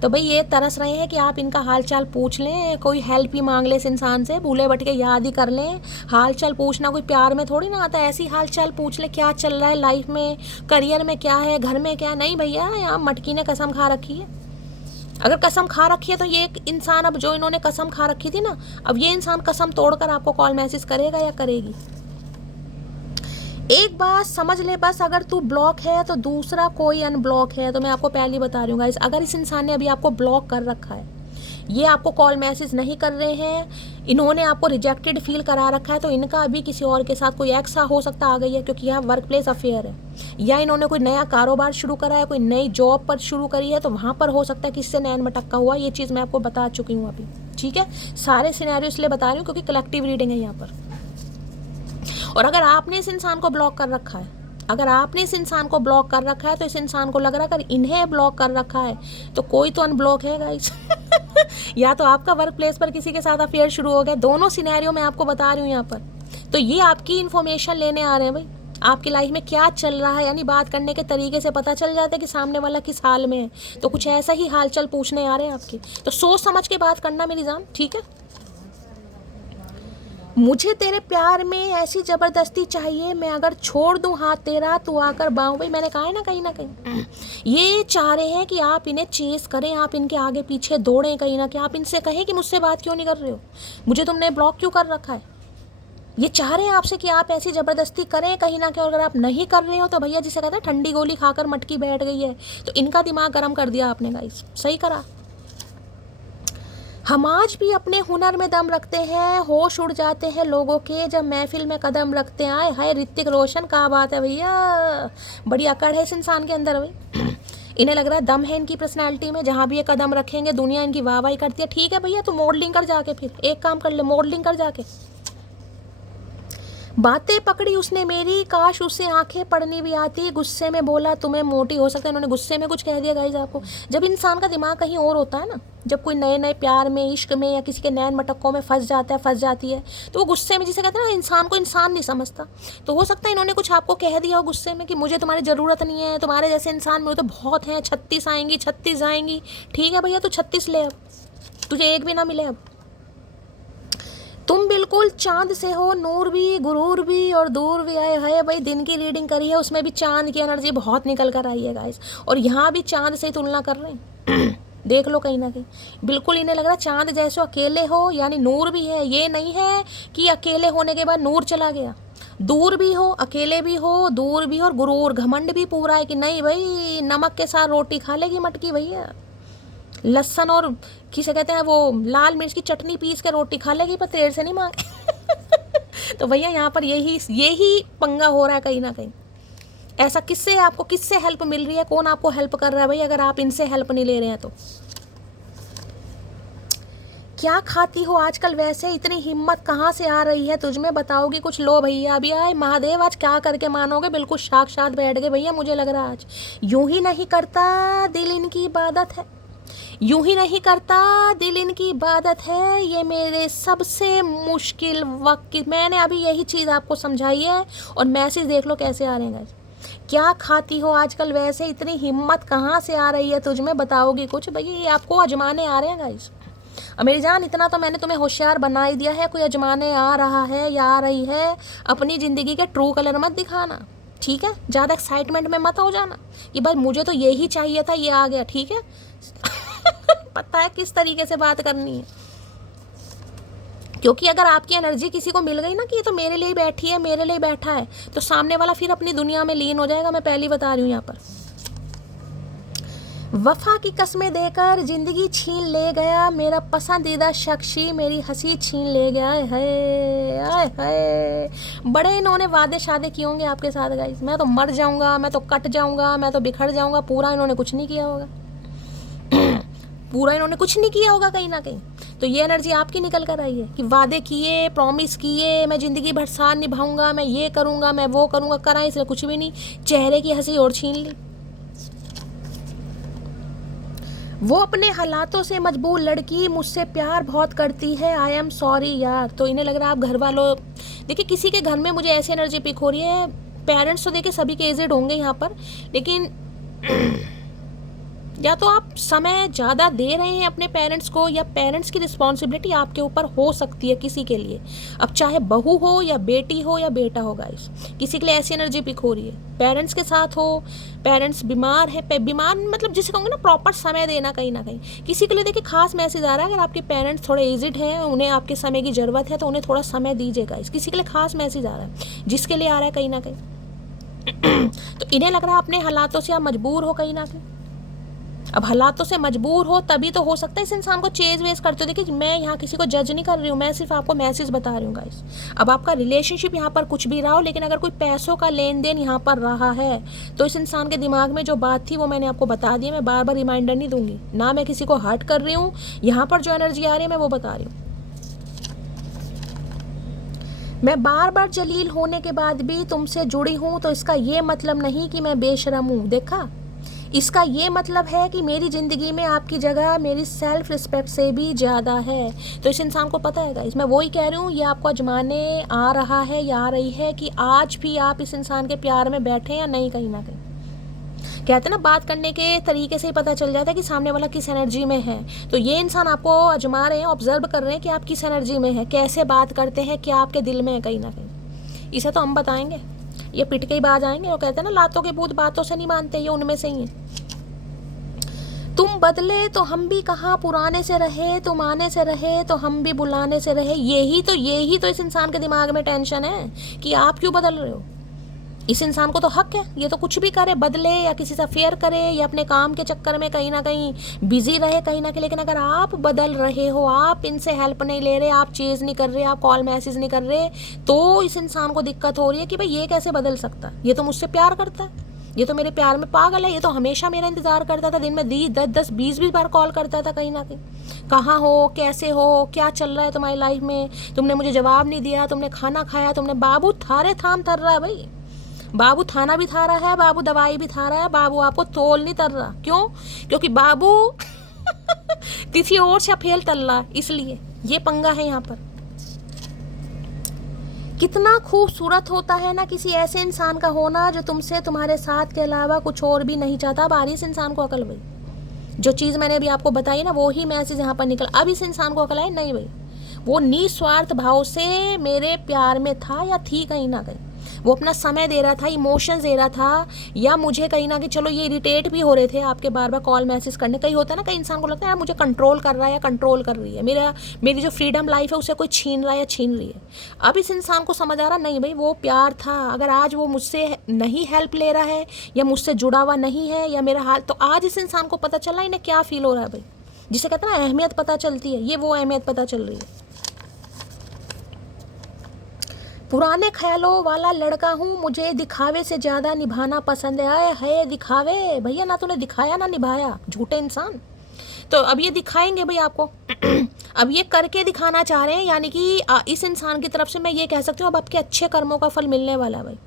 तो भाई ये तरस रहे हैं कि आप इनका हाल चाल पूछ लें, कोई हेल्प ही मांग ले इस इंसान से, भूले भटके याद ही कर लें। हाल चाल पूछना कोई प्यार में थोड़ी ना आता है, ऐसी हाल चाल पूछ ले क्या चल रहा है लाइफ में, करियर में क्या है, घर में क्या। नहीं भैया, यहाँ मटकी ने कसम खा रखी है। अगर कसम खा रखी है तो ये एक इंसान, अब जो इन्होंने कसम खा रखी थी ना, अब ये इंसान कसम तोड़कर आपको कॉल मैसेज करेगा या करेगी। एक बात समझ ले बस, अगर तू ब्लॉक है तो दूसरा कोई अनब्लॉक है। तो मैं आपको पहले बता रही हूँ गाइस, अगर इस इंसान ने अभी आपको ब्लॉक कर रखा है, ये आपको कॉल मैसेज नहीं कर रहे हैं, इन्होंने आपको रिजेक्टेड फील करा रखा है, तो इनका अभी किसी और के साथ कोई एक्स हो सकता आ गई है, क्योंकि यहाँ वर्क प्लेस अफेयर है, या इन्होंने कोई नया कारोबार शुरू करा है, कोई नई जॉब पर शुरू करी है, तो वहाँ पर हो सकता है कि इससे नैन मटक्का हुआ। ये चीज़ मैं आपको बता चुकी हूँ अभी, ठीक है। सारे सिनेरियो इसलिए बता रही हूँ क्योंकि कलेक्टिव रीडिंग है यहाँ पर। और अगर आपने इस इंसान को ब्लॉक कर रखा है, अगर आपने इस इंसान को ब्लॉक कर रखा है, तो इस इंसान को लग रहा है अगर इन्हें ब्लॉक कर रखा है तो कोई तो अनब्लॉक है गाइस या तो आपका वर्क प्लेस पर किसी के साथ अफेयर शुरू हो गया। दोनों सिनेरियो मैं आपको बता रही हूँ यहाँ पर। तो ये आपकी इन्फॉर्मेशन लेने आ रहे हैं भाई, आपकी लाइफ में क्या चल रहा है, यानी बात करने के तरीके से पता चल जाता है कि सामने वाला किस हाल में है। तो कुछ ऐसा ही हालचाल पूछने आ रहे हैं आपकी, तो सोच समझ के बात करना मेरी जान, ठीक है। मुझे तेरे प्यार में ऐसी ज़बरदस्ती चाहिए, मैं अगर छोड़ दूँ हाथ तेरा तू आकर बाँव। भाई मैंने कहा है ना कहीं ये चाह रहे हैं कि आप इन्हें चेस करें, आप इनके आगे पीछे दौड़ें, कहीं ना कहीं आप इनसे कहें कि मुझसे बात क्यों नहीं कर रहे हो, मुझे तुमने ब्लॉक क्यों कर रखा है। ये चाह रहे हैं आपसे कि आप ऐसी ज़बरदस्ती करें कहीं ना कहीं, और अगर आप नहीं कर रहे हो तो भैया जिसे कहते हैं ठंडी गोली खाकर मटकी बैठ गई है, तो इनका दिमाग गर्म कर दिया आपने गाइस, सही करा। हम आज भी अपने हुनर में दम रखते हैं, होश उड़ जाते हैं लोगों के जब महफिल में कदम रखते हैं। आए हाय ऋतिक रोशन, का बात है भैया, बड़ी अकड़ है इस इंसान के अंदर भाई। इन्हें लग रहा है दम है इनकी पर्सनैलिटी में, जहाँ भी ये कदम रखेंगे दुनिया इनकी वाहवाही करती है। ठीक है भैया, तो मॉडलिंग कर जाके, फिर एक काम कर ले, मॉडलिंग कर जाके। बातें पकड़ी उसने मेरी, काश उससे आंखें पढ़नी भी आती, गुस्से में बोला तुम्हें मोटी। हो सकता है इन्होंने गुस्से में कुछ कह दिया गाइस आपको। जब इंसान का दिमाग कहीं और होता है ना, जब कोई नए नए प्यार में, इश्क में, या किसी के नैन मटक्कों में फंस जाता है, फंस जाती है, तो वो गुस्से में, जिसे कहते हैं ना इंसान को इंसान नहीं समझता, तो हो सकता है इन्होंने कुछ आपको कह दिया हो गुस्से में कि मुझे तुम्हारी ज़रूरत नहीं है, तुम्हारे जैसे इंसान में तो बहुत हैं, 36 आएंगी, 36 आएंगी। ठीक है भैया, तो 36 ले, अब तुझे एक भी ना मिले अब। तुम बिल्कुल चांद से हो, नूर भी, गुरूर भी और दूर भी। आए है भाई, दिन की रीडिंग करी है, उसमें भी चांद की एनर्जी बहुत निकल कर आई है गाइस, और यहाँ भी चांद से ही तुलना कर रहे हैं देख लो कहीं ना कहीं। बिल्कुल इन्हें लग रहा है चांद जैसे अकेले हो, यानी नूर भी है। ये नहीं है कि अकेले होने के बाद नूर चला गया, दूर भी हो, अकेले भी हो, दूर भी हो, और गुरूर घमंड भी पूरा है कि नहीं भाई नमक के साथ रोटी खा लेगी मटकी भैया, लहसुन और किसे कहते हैं वो लाल मिर्च की चटनी पीस के रोटी खा लेगी, पर तेरे से नहीं मांगे तो भैया यहाँ पर यही पंगा हो रहा है कहीं ना कहीं। ऐसा किससे, आपको किससे हेल्प मिल रही है, कौन आपको हेल्प कर रहा है भाई, अगर आप इनसे हेल्प नहीं ले रहे हैं तो। क्या खाती हो आजकल वैसे, इतनी हिम्मत कहाँ से आ रही है तुझ में, बताओगी कुछ? लो भैया अभी आए महादेव, आज क्या करके मानोगे, बिल्कुल साक्षात बैठ गए भैया, मुझे लग रहा आज। यूं ही नहीं करता दिल इनकी इबादत है, यूं ही नहीं करता दिल इनकी इबादत है, ये मेरे सबसे मुश्किल वक्त की। मैंने अभी यही चीज़ आपको समझाई है और मैसेज देख लो कैसे आ रहे हैं गाइस। क्या खाती हो आजकल वैसे, इतनी हिम्मत कहाँ से आ रही है तुझ में, बताओगी कुछ? भैया ये आपको आजमाने आ रहे हैं गाइस। और मेरी जान इतना तो मैंने तुम्हें होशियार बना ही दिया है, कोई आजमाने आ रहा है या आ रही है, अपनी ज़िंदगी के ट्रू कलर मत दिखाना, ठीक है? ज़्यादा एक्साइटमेंट में मत हो जाना कि भाई मुझे तो यही चाहिए था, ये आ गया, ठीक है? पता है किस तरीके से बात करनी है, क्योंकि अगर आपकी एनर्जी किसी को मिल गई ना कि ये तो मेरे लिए बैठी है, मेरे लिए बैठा है, तो सामने वाला फिर अपनी दुनिया में लीन हो जाएगा। मैं पहली बता रही हूँ यहाँ पर। वफा की कस्में देकर जिंदगी छीन ले गया, मेरा पसंदीदा शख्सी मेरी हंसी छीन ले गया है, आय हाय। बड़े इन्होंने वादे शादे किए होंगे आपके साथ गाइस, मैं तो मर जाऊंगा, मैं तो कट जाऊंगा, मैं तो बिखर जाऊंगा, पूरा इन्होंने कुछ नहीं किया होगा पूरा इन्होंने कुछ नहीं किया होगा कहीं ना कहीं। तो ये एनर्जी आपकी निकल कर आई है कि वादे किए, प्रॉमिस किए, मैं ज़िंदगी भर साथ निभाऊंगा, मैं ये करूंगा, मैं वो करूंगा, करा इसलिए कुछ भी नहीं, चेहरे की हंसी और छीन ली। वो अपने हालातों से मजबूर लड़की मुझसे प्यार बहुत करती है, आई एम सॉरी यार। तो इन्हें लग रहा है आप घर वालों, देखिए किसी के घर में मुझे ऐसी एनर्जी पिक हो रही है, पेरेंट्स तो देखिए सभी के एजेड होंगे यहाँ पर, लेकिन या तो आप समय ज़्यादा दे रहे हैं अपने पेरेंट्स को, या पेरेंट्स की रिस्पॉन्सिबिलिटी आपके ऊपर हो सकती है किसी के लिए, अब चाहे बहू हो या बेटी हो या बेटा हो गाइस, किसी के लिए ऐसी एनर्जी पिक हो रही है। पेरेंट्स के साथ हो, पेरेंट्स बीमार है, बीमार मतलब जिसे कहूँगे ना प्रॉपर समय देना कहीं ना कहीं। किसी के लिए देखिए खास मैसेज आ रहा है, अगर आपके पेरेंट्स थोड़े एजिड हैं, उन्हें आपके समय की ज़रूरत है, तो उन्हें थोड़ा समय दीजिएगा। किसी के लिए खास मैसेज आ रहा है, जिसके लिए आ रहा है कहीं ना कहीं तो इन्हें लग रहा है अपने हालातों से आप मजबूर हो कहीं ना कहीं। अब हालातों से मजबूर हो तभी तो हो सकता है इस इंसान को चेज वेज करते हो। देखिए मैं यहाँ किसी को जज नहीं कर रही हूँ, मैं सिर्फ आपको मैसेज बता रही हूँ गाइस। अब आपका रिलेशनशिप यहाँ पर कुछ भी रहा हो, लेकिन अगर कोई पैसों का लेन देन यहाँ पर रहा है, तो इस इंसान के दिमाग में जो बात थी वो मैंने आपको बता दी है। मैं बार बार रिमाइंडर नहीं दूंगी, ना मैं किसी को हर्ट कर रही हूँ, यहाँ पर जो एनर्जी आ रही है मैं वो बता रही हूँ। मैं बार बार जलील होने के बाद भी तुमसे जुड़ी हूँ, तो इसका ये मतलब नहीं कि मैं बेशरम हूँ। देखा, इसका ये मतलब है कि मेरी ज़िंदगी में आपकी जगह मेरी सेल्फ रिस्पेक्ट से भी ज़्यादा है। तो इस इंसान को पता है गाइस, मैं वही कह रही हूँ, ये आपको आजमाने आ रहा है या आ रही है कि आज भी आप इस इंसान के प्यार में बैठे या नहीं। कहीं ना कहीं कहते हैं ना, बात करने के तरीके से ही पता चल जाता है कि सामने वाला किस एनर्जी में है। तो ये इंसान आपको आजमा रहे हैं, ऑब्जर्व कर रहे हैं कि आप किस एनर्जी में है, कैसे बात करते हैं, क्या आपके दिल में है कहीं ना कहीं। इसे तो हम बताएंगे, ये पिट के ही बाज आएंगे। वो कहते हैं ना, लातों के भूत बातों से नहीं मानते, ये उनमें से ही है। तुम बदले तो हम भी कहाँ पुराने से रहे, तुम आने से रहे तो हम भी बुलाने से रहे। यही तो इस इंसान के दिमाग में टेंशन है कि आप क्यों बदल रहे हो। इस इंसान को तो हक है, ये तो कुछ भी करे, बदले या किसी से अफेयर करे या अपने काम के चक्कर में कहीं ना कहीं बिजी रहे कहीं ना कहीं। लेकिन अगर आप बदल रहे हो, आप इनसे हेल्प नहीं ले रहे, आप चेज नहीं कर रहे, आप कॉल मैसेज नहीं कर रहे, तो इस इंसान को दिक्कत हो रही है कि भाई ये कैसे बदल सकता है, ये तो मुझसे प्यार करता है, ये तो मेरे प्यार में पागल है, ये तो हमेशा मेरा इंतजार करता था, दिन में 10 20 बार कॉल करता था कहीं ना कहीं। कहाँ हो, कैसे हो, क्या चल रहा है तुम्हारी लाइफ में, तुमने मुझे जवाब नहीं दिया, तुमने खाना खाया, तुमने बाबू थारे थाम थर रहा है भाई, बाबू थाना भी था रहा है, बाबू दवाई भी था रहा है, बाबू आपको तोल नहीं तर रहा। क्यों? क्योंकि बाबू किसी और से फेल तल रहा, इसलिए ये पंगा है यहाँ पर। कितना खूबसूरत होता है ना किसी ऐसे इंसान का होना जो तुमसे तुम्हारे साथ के अलावा कुछ और भी नहीं चाहता। अब आ रही इस इंसान को अकल भाई, जो चीज़ मैंने अभी आपको बताई ना, वो ही मैसेज यहाँ पर निकल। अब इस इंसान को अकल है नहीं भाई, वो निस्वार्थ भाव से मेरे प्यार में था या थी कहीं ना कहीं, वो अपना समय दे रहा था, इमोशंस दे रहा था, या मुझे कहीं ना कहीं चलो ये इरिटेट भी हो रहे थे आपके बार बार कॉल मैसेज करने। कहीं होता है ना, कई इंसान को लगता है यार मुझे कंट्रोल कर रहा है या कंट्रोल कर रही है, मेरी जो फ्रीडम लाइफ है उसे कोई छीन रहा है या छीन रही है। अब इस इंसान को समझ आ रहा नहीं भाई, वो प्यार था। अगर आज वो मुझसे नहीं हेल्प ले रहा है या मुझसे जुड़ा हुआ नहीं है या मेरा हाल, तो आज इस इंसान को पता चला इन्हें क्या फील हो रहा है भाई, जिसे कहते हैं ना अहमियत पता चलती है, ये वो अहमियत पता चल रही है। पुराने ख्यालों वाला लड़का हूँ, मुझे दिखावे से ज़्यादा निभाना पसंद है। दिखावे भैया, ना तूने दिखाया ना निभाया, झूठे इंसान। तो अब ये दिखाएंगे भाई आपको अब ये करके दिखाना चाह रहे हैं, यानी कि इस इंसान की तरफ से मैं ये कह सकती हूँ अब आपके अच्छे कर्मों का फल मिलने वाला है भाई।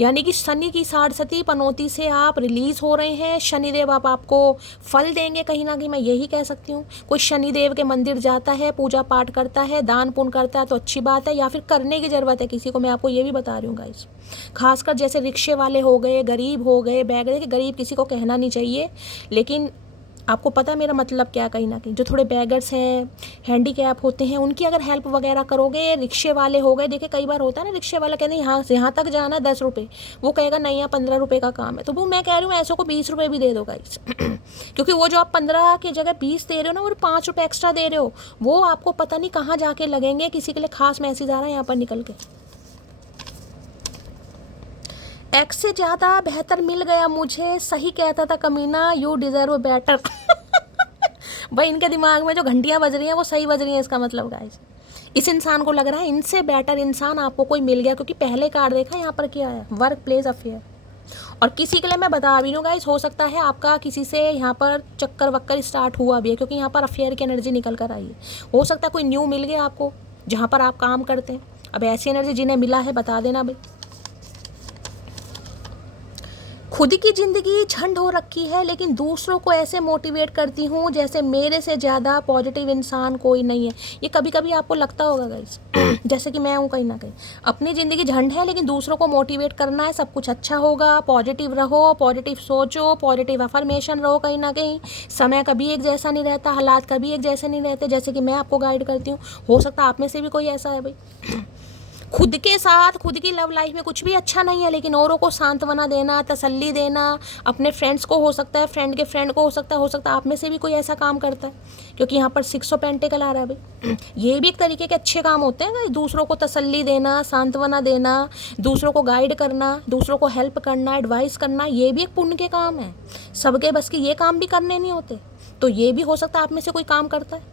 यानी कि शनि की साढ़सती पनौती से आप रिलीज हो रहे हैं। शनिदेव आप आपको फल देंगे कहीं ना कहीं, मैं यही कह सकती हूँ। कोई शनिदेव के मंदिर जाता है, पूजा पाठ करता है, दान पुण्य करता है तो अच्छी बात है, या फिर करने की ज़रूरत है किसी को। मैं आपको ये भी बता रही हूँ गाइस, खासकर जैसे रिक्शे वाले हो गए, गरीब हो गए, बैग कि गरीब किसी को कहना नहीं चाहिए, लेकिन आपको पता है मेरा मतलब क्या, कहीं ना कहीं जो थोड़े बैगर्स हैं, हैंडीकैप होते हैं, उनकी अगर हेल्प वगैरह करोगे। रिक्शे वाले हो गए, देखिए कई बार होता है ना, रिक्शे वाला कहते हैं यहाँ से यहाँ तक जाना 10 रुपये, वो कहेगा नहीं यहाँ 15 रुपये का काम है, तो वो मैं कह रही हूँ ऐसों को 20 रुपये भी दे दो गाइस क्योंकि वो जो आप 15 की जगह 20 दे रहे हो ना, वो 5 रुपये एक्स्ट्रा दे रहे हो, वो आपको पता नहीं कहाँ जाके लगेंगे। किसी के लिए खास मैसेज आ रहा है यहाँ पर निकल के, एक्स से ज़्यादा बेहतर मिल गया मुझे, सही कहता था कमीना, यू डिज़र्व बेटर भाई इनके दिमाग में जो घंटियाँ बज रही हैं वो सही बज रही हैं, इसका मतलब गाइस इस इंसान को लग रहा है इनसे बेटर इंसान आपको कोई मिल गया, क्योंकि पहले कार्ड देखा यहाँ पर क्या है, वर्क प्लेस अफेयर। और किसी के लिए मैं बता भी दूँ गाइस, हो सकता है आपका किसी से यहाँ पर चक्कर वक्कर स्टार्ट हुआ भी है, क्योंकि यहाँ पर अफेयर की एनर्जी निकल कर आई है। हो सकता है कोई न्यू मिल गया आपको जहाँ पर आप काम करते हैं। अब ऐसी एनर्जी जिन्हें मिला है बता देना भाई। खुद की ज़िंदगी झंड हो रखी है, लेकिन दूसरों को ऐसे मोटिवेट करती हूँ जैसे मेरे से ज़्यादा पॉजिटिव इंसान कोई नहीं है। ये कभी कभी आपको लगता होगा गाइस जैसे कि मैं हूँ कहीं ना कहीं, अपनी ज़िंदगी झंड है लेकिन दूसरों को मोटिवेट करना है, सब कुछ अच्छा होगा, पॉजिटिव रहो, पॉजिटिव सोचो, पॉजिटिव अफर्मेशन रहो। कहीं ना कहीं समय कभी एक जैसा नहीं रहता, हालात कभी एक जैसे नहीं रहते, जैसे कि मैं आपको गाइड करती हूँ। हो सकता है आप में से भी कोई ऐसा है भाई। खुद के साथ, खुद की लव लाइफ में कुछ भी अच्छा नहीं है, लेकिन औरों को सांत्वना देना, तसल्ली देना, अपने फ्रेंड्स को, हो सकता है फ्रेंड के फ्रेंड को, हो सकता है आप में से भी कोई ऐसा काम करता है, क्योंकि यहाँ पर 6 पेंटिकल आ रहा है भाई। ये भी एक तरीके के अच्छे काम होते हैं, दूसरों को तसल्ली देना, सांत्वना देना, दूसरों को गाइड करना, दूसरों को हेल्प करना, एडवाइस करना, ये भी एक पुण्य के काम है। सबके बस की ये काम भी करने नहीं होते, तो ये भी हो सकता है आप में से कोई काम करता है।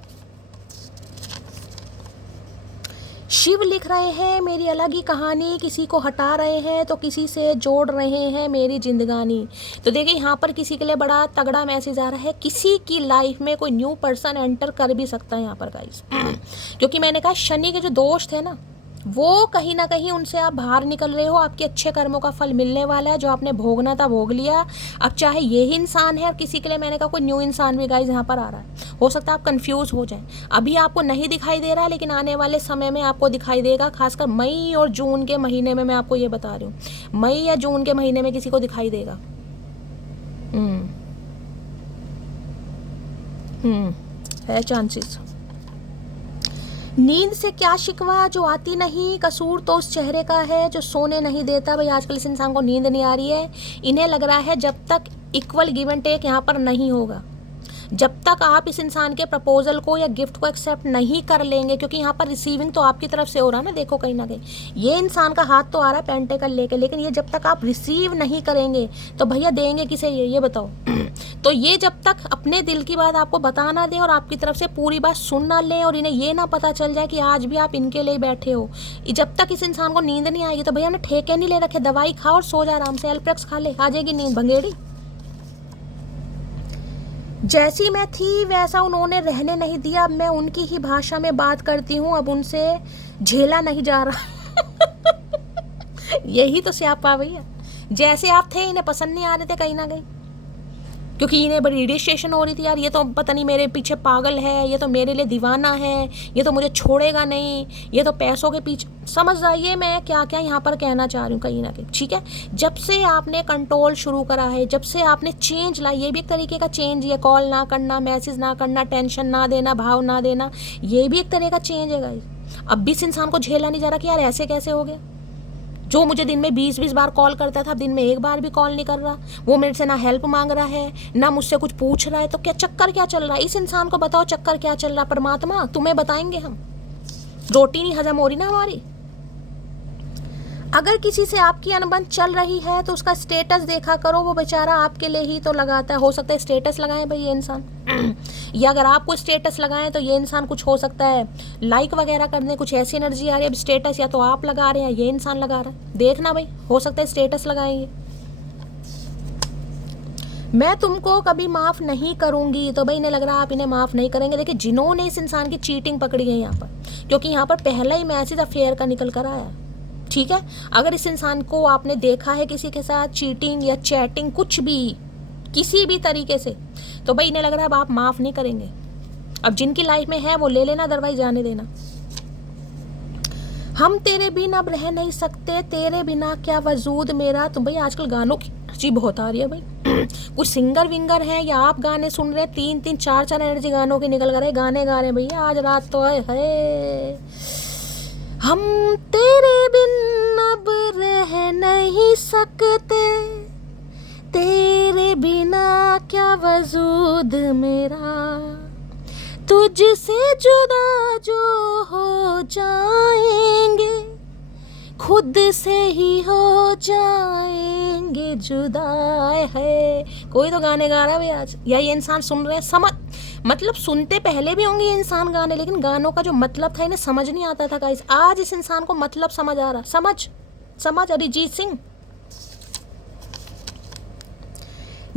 शिव लिख रहे हैं मेरी अलग ही कहानी, किसी को हटा रहे हैं तो किसी से जोड़ रहे हैं मेरी जिंदगानी। तो देखिए यहाँ पर किसी के लिए बड़ा तगड़ा मैसेज आ रहा है, किसी की लाइफ में कोई न्यू पर्सन एंटर कर भी सकता है यहाँ पर गाइस क्योंकि मैंने कहा शनि के जो दोष थे ना, वो कहीं ना कहीं उनसे आप बाहर निकल रहे हो, आपके अच्छे कर्मों का फल मिलने वाला है। जो आपने भोगना था भोग लिया। अब चाहे यही इंसान है और किसी के लिए मैंने कहा कोई न्यू इंसान भी गाइस यहाँ पर आ रहा है। हो सकता है आप कंफ्यूज हो जाएं, अभी आपको नहीं दिखाई दे रहा है, लेकिन आने वाले समय में आपको दिखाई देगा। खासकर मई और जून के महीने में मैं आपको ये बता रही हूँ, मई या जून के महीने में किसी को दिखाई देगा। है चांसेस। नींद से क्या शिकवा, जो आती नहीं, कसूर तो उस चेहरे का है जो सोने नहीं देता। भाई आजकल इस इंसान को नींद नहीं आ रही है, इन्हें लग रहा है जब तक इक्वल गिव एंड टेक यहाँ पर नहीं होगा, जब तक आप इस इंसान के प्रपोजल को या गिफ्ट को एक्सेप्ट नहीं कर लेंगे, क्योंकि यहाँ पर रिसीविंग तो आपकी तरफ से हो रहा है ना। देखो कहीं ना कहीं ये इंसान का हाथ तो आ रहा है पेंटेकल लेके, लेकिन ये जब तक आप रिसीव नहीं करेंगे तो भैया देंगे किसे, ये बताओ तो ये जब तक अपने दिल की बात आपको बता ना दें और आपकी तरफ से पूरी बात सुन ना लें और इन्हें ये ना पता चल जाए कि आज भी आप इनके लिए बैठे हो, जब तक इस इंसान को नींद नहीं आएगी। तो भैया ने ठेके नहीं ले रखे, दवाई खा और सो जा आराम से, एल्प्रेक्स खा ले, आ जाएगी नींद भंगेड़ी। जैसी मैं थी वैसा उन्होंने रहने नहीं दिया, अब मैं उनकी ही भाषा में बात करती हूँ, अब उनसे झेला नहीं जा रहा यही तो स्यापा भैया, जैसे आप थे इन्हें पसंद नहीं आ रहे थे कहीं ना कहीं, क्योंकि इन्हें बड़ी इरिटेशन हो रही थी, यार ये तो पता नहीं मेरे पीछे पागल है, ये तो मेरे लिए दीवाना है, ये तो मुझे छोड़ेगा नहीं, ये तो पैसों के पीछे। समझ जाइए मैं क्या क्या यहाँ पर कहना चाह रही हूँ कहीं ना कहीं, ठीक है। जब से आपने कंट्रोल शुरू करा है, जब से आपने चेंज लाई, ये भी एक तरीके का चेंज है। कॉल ना करना, मैसेज ना करना, टेंशन ना देना, भाव ना देना, ये भी एक तरह का चेंज है गाइस। अब भी इस इंसान को झेला नहीं जा रहा कि यार ऐसे कैसे हो गया, जो मुझे दिन में 20-20 बार कॉल करता था, अब दिन में एक बार भी कॉल नहीं कर रहा, वो मेरे से ना हेल्प मांग रहा है, ना मुझसे कुछ पूछ रहा है। तो क्या चक्कर क्या चल रहा है, इस इंसान को बताओ चक्कर क्या चल रहा है। परमात्मा तुम्हें बताएंगे हम, रोटी नहीं हजम हो रही ना हमारी। अगर किसी से आपकी अनबन चल रही है तो उसका स्टेटस देखा करो, वो बेचारा आपके लिए ही तो लगाता है। हो सकता है स्टेटस लगाए भाई ये इंसान या अगर आप कोई स्टेटस लगाएं तो ये इंसान कुछ हो सकता है लाइक वगैरह करने, कुछ ऐसी एनर्जी आ रही है। अब स्टेटस या तो आप लगा रहे हैं, ये इंसान लगा रहा है, देखना भाई, हो सकता है स्टेटस लगाएंगे। मैं तुमको कभी माफ़ नहीं करूंगी। तो भाई इन्हें लग रहा है आप इन्हें माफ़ नहीं करेंगे। देखिए जिन्होंने इस इंसान की चीटिंग पकड़ी है यहाँ पर, क्योंकि यहाँ पर पहला ही मैसेज अफेयर का निकल कर आया। ठीक है, अगर इस इंसान को आपने देखा है किसी के साथ चीटिंग या चैटिंग कुछ भी किसी भी तरीके से, तो भाई इन्हें लग रहा है अब आप माफ़ नहीं करेंगे। अब जिनकी लाइफ में है वो ले लेना, अदरवाइज जाने देना। हम तेरे बिना अब रह नहीं सकते, तेरे बिना क्या वजूद मेरा। तो भाई आजकल गानों की एनर्जी बहुत आ रही है भाई। कुछ सिंगर विंगर हैं या आप गाने सुन रहे हैं, 3-3 4-4 एनर्जी गानों की निकल कर गाने गा रहे हैं भैया आज रात तो है। हम तेरे बिन अब रह नहीं सकते, तेरे बिना क्या वजूद मेरा, तुझसे जुदा जो हो जाएंगे खुद से ही हो जाएंगे जुदा। है कोई तो गाने गा रहा है भाई आज, या ये इंसान सुन रहे हैं, समझ मतलब सुनते पहले भी होंगे ये इंसान गाने, लेकिन गानों का जो मतलब था इन्हें समझ नहीं आता था गाइस। आज इस इंसान को मतलब समझ आ रहा। समझ अरिजीत सिंह।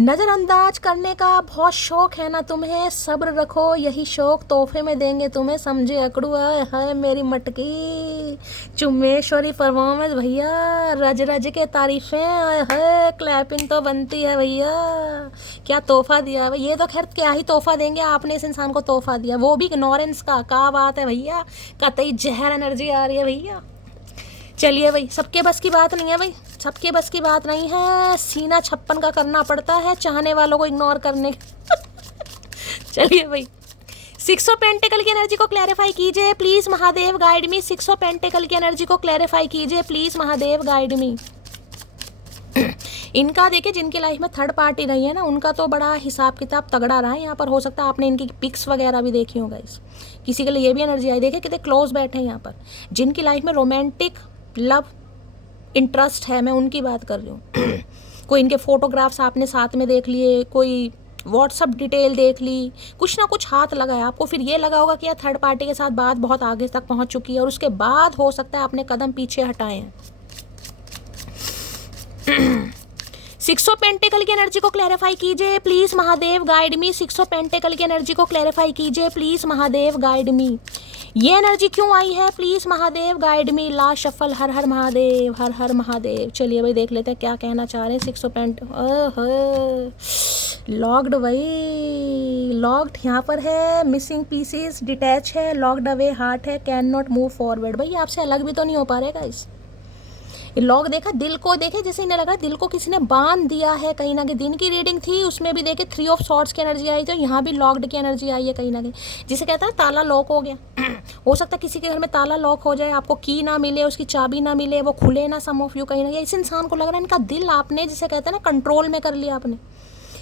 नज़रअंदाज करने का बहुत शौक है ना तुम्हें, सब्र रखो यही शौक तोहफे में देंगे तुम्हें, समझे अकड़ू। है मेरी मटकी चुम्मेश्वरी परफॉर्मेंस भैया, रज रज के तारीफें है, क्लैपिंग तो बनती है भैया। क्या तोहफा दिया है ये तो खैर क्या ही तोहफा देंगे, आपने इस इंसान को तोहफा दिया, वो भी इग्नोरेंस का। क्या बात है भैया, कतई जहर एनर्जी आ रही है भैया। चलिए भाई, सबके बस की बात नहीं है भाई, सबके बस की बात नहीं है। सीना 56 का करना पड़ता है चाहने वालों को इग्नोर करने। चलिए भाई, 6 ऑफ पेंटिकल की एनर्जी को क्लैरिफाई कीजिए please Mahadev guide me. 6 of pentacle की एनर्जी को क्लैरिफाई कीजिए प्लीज महादेव गाइड मी। इनका देखिए जिनकी लाइफ में थर्ड पार्टी रही है ना, उनका तो बड़ा हिसाब किताब तगड़ा रहा है यहाँ पर। हो सकता है आपने इनकी पिक्स वगैरह भी देखी हो गाइस। किसी के लिए ये भी एनर्जी आई, देखिए कितने क्लोज बैठे हैं यहाँ पर। जिनकी लाइफ में रोमांटिक लव इंटरेस्ट है, मैं उनकी बात कर रही हूँ। कोई इनके फोटोग्राफ्स आपने साथ में देख लिए, कोई व्हाट्सअप डिटेल देख ली, कुछ ना कुछ हाथ लगा है आपको। फिर ये लगा होगा कि यार थर्ड पार्टी के साथ बात बहुत आगे तक पहुँच चुकी है, और उसके बाद हो सकता है आपने कदम पीछे हटाए हैं। 6 ऑफ पेंटिकल की एनर्जी को क्लैरिफाई कीजिए please Mahadev guide me. 6 of pentacle की एनर्जी को क्लैरिफाई कीजिए प्लीज महादेव गाइड मी। ये एनर्जी क्यों आई है please Mahadev guide me. Last shuffle, हर हर महादेव, हर हर महादेव। चलिए भाई देख लेते हैं क्या कहना चाह रहे हैं 6 ऑफ पेंट। लॉक्ड भाई, लॉक्ड यहाँ पर है, मिसिंग पीसेस, डिटैच है, लॉक्ड अवे हार्ट है, कैन नॉट मूव फॉरवर्ड। भाई आपसे अलग भी तो नहीं हो पा रहेगा इस लॉक। देखा दिल को, देखे जैसे इन्हें लगा दिल को किसी ने बांध दिया है कहीं ना कहीं। दिन की रीडिंग थी उसमें भी देखे 3 ऑफ सॉर्ड्स की एनर्जी आई, तो यहाँ भी लॉक्ड की एनर्जी आई है कहीं ना कहीं, जिसे कहता है ताला लॉक हो गया। हो सकता है किसी के घर में ताला लॉक हो जाए, आपको की ना मिले, उसकी चाबी ना मिले, वो खुले ना सम ऑफ यू कहीं ना कहीं। इस इंसान को लग रहा है इनका दिल आपने जिसे कहते हैं ना कंट्रोल में कर लिया आपने।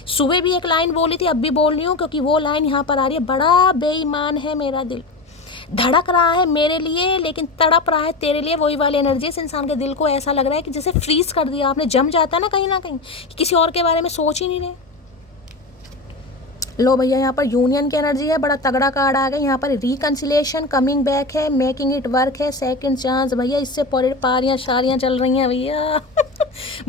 सुबह भी एक लाइन बोली थी, अब भी बोल रही हूँ क्योंकि वो लाइन यहाँ पर आ रही है। बड़ा बेईमान है मेरा दिल, धड़क रहा है मेरे लिए लेकिन तड़प रहा है तेरे लिए। वही वाली एनर्जी इस इंसान के दिल को ऐसा लग रहा है कि जैसे फ्रीज कर दिया आपने। जम जाता है ना कहीं कि किसी और के बारे में सोच ही नहीं रहे। लो भैया यहाँ पर यूनियन की एनर्जी है, बड़ा तगड़ा कार्ड आ गया यहाँ पर। रिकंसिलेशन, कमिंग बैक है, मेकिंग इट वर्क है, सेकंड चांस भैया। इससे पारियां शारियां चल रही हैं भैया।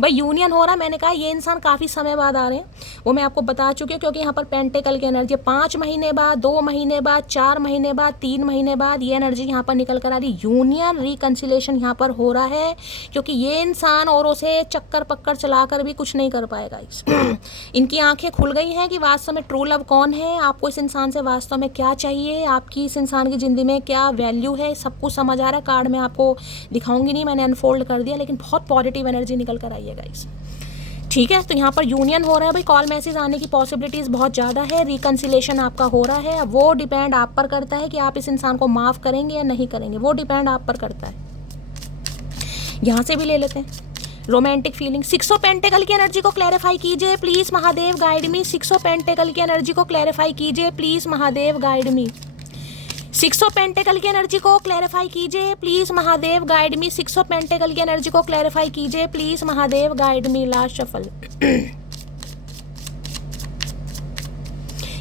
भाई यूनियन हो रहा। मैंने कहा ये इंसान काफ़ी समय बाद आ रहे हैं, वो मैं आपको बता चुकी हूँ, क्योंकि यहाँ पर पेंटिकल की एनर्जी 5 महीने बाद, 2 महीने बाद, 4 महीने बाद, 3 महीने बाद ये एनर्जी यहाँ पर निकल कर आ रही। यूनियन रिकंसिलेशन यहाँ पर हो रहा है, क्योंकि ये इंसान औरों से चक्कर पक्कर चला कर भी कुछ नहीं कर पाएगा। इनकी आंखें खुल गई हैं कि वास्तव में ट्रू लव कौन है, आपको इस इंसान से वास्तव में क्या चाहिए, आपकी इस इंसान की ज़िंदगी में क्या वैल्यू है, सब कुछ समझ आ रहा है। कार्ड में आपको दिखाऊंगी नहीं, मैंने अनफोल्ड कर दिया, लेकिन बहुत पॉजिटिव एनर्जी निकल कर आई है गाइस। ठीक है, तो यहाँ पर यूनियन हो रहा है भाई। कॉल मैसेज आने की पॉसिबिलिटीज़ बहुत ज़्यादा है। रिकंसिलेशन आपका हो रहा है। अब वो डिपेंड आप पर करता है कि आप इस इंसान को माफ़ करेंगे या नहीं करेंगे, वो डिपेंड आप पर करता है। यहाँ से भी ले लेते हैं रोमांटिक फीलिंग। 6 ऑफ पेंटिकल की एनर्जी को क्लैरिफाई कीजिए please Mahadev guide me. 6 of pentacle की एनर्जी को क्लैरिफाई कीजिए please Mahadev guide me. 6 of pentacle की एनर्जी को क्लैरिफाई कीजिए please Mahadev guide me. 6 of pentacle की एनर्जी को क्लैरिफाई कीजिए please Mahadev guide me. Last shuffle.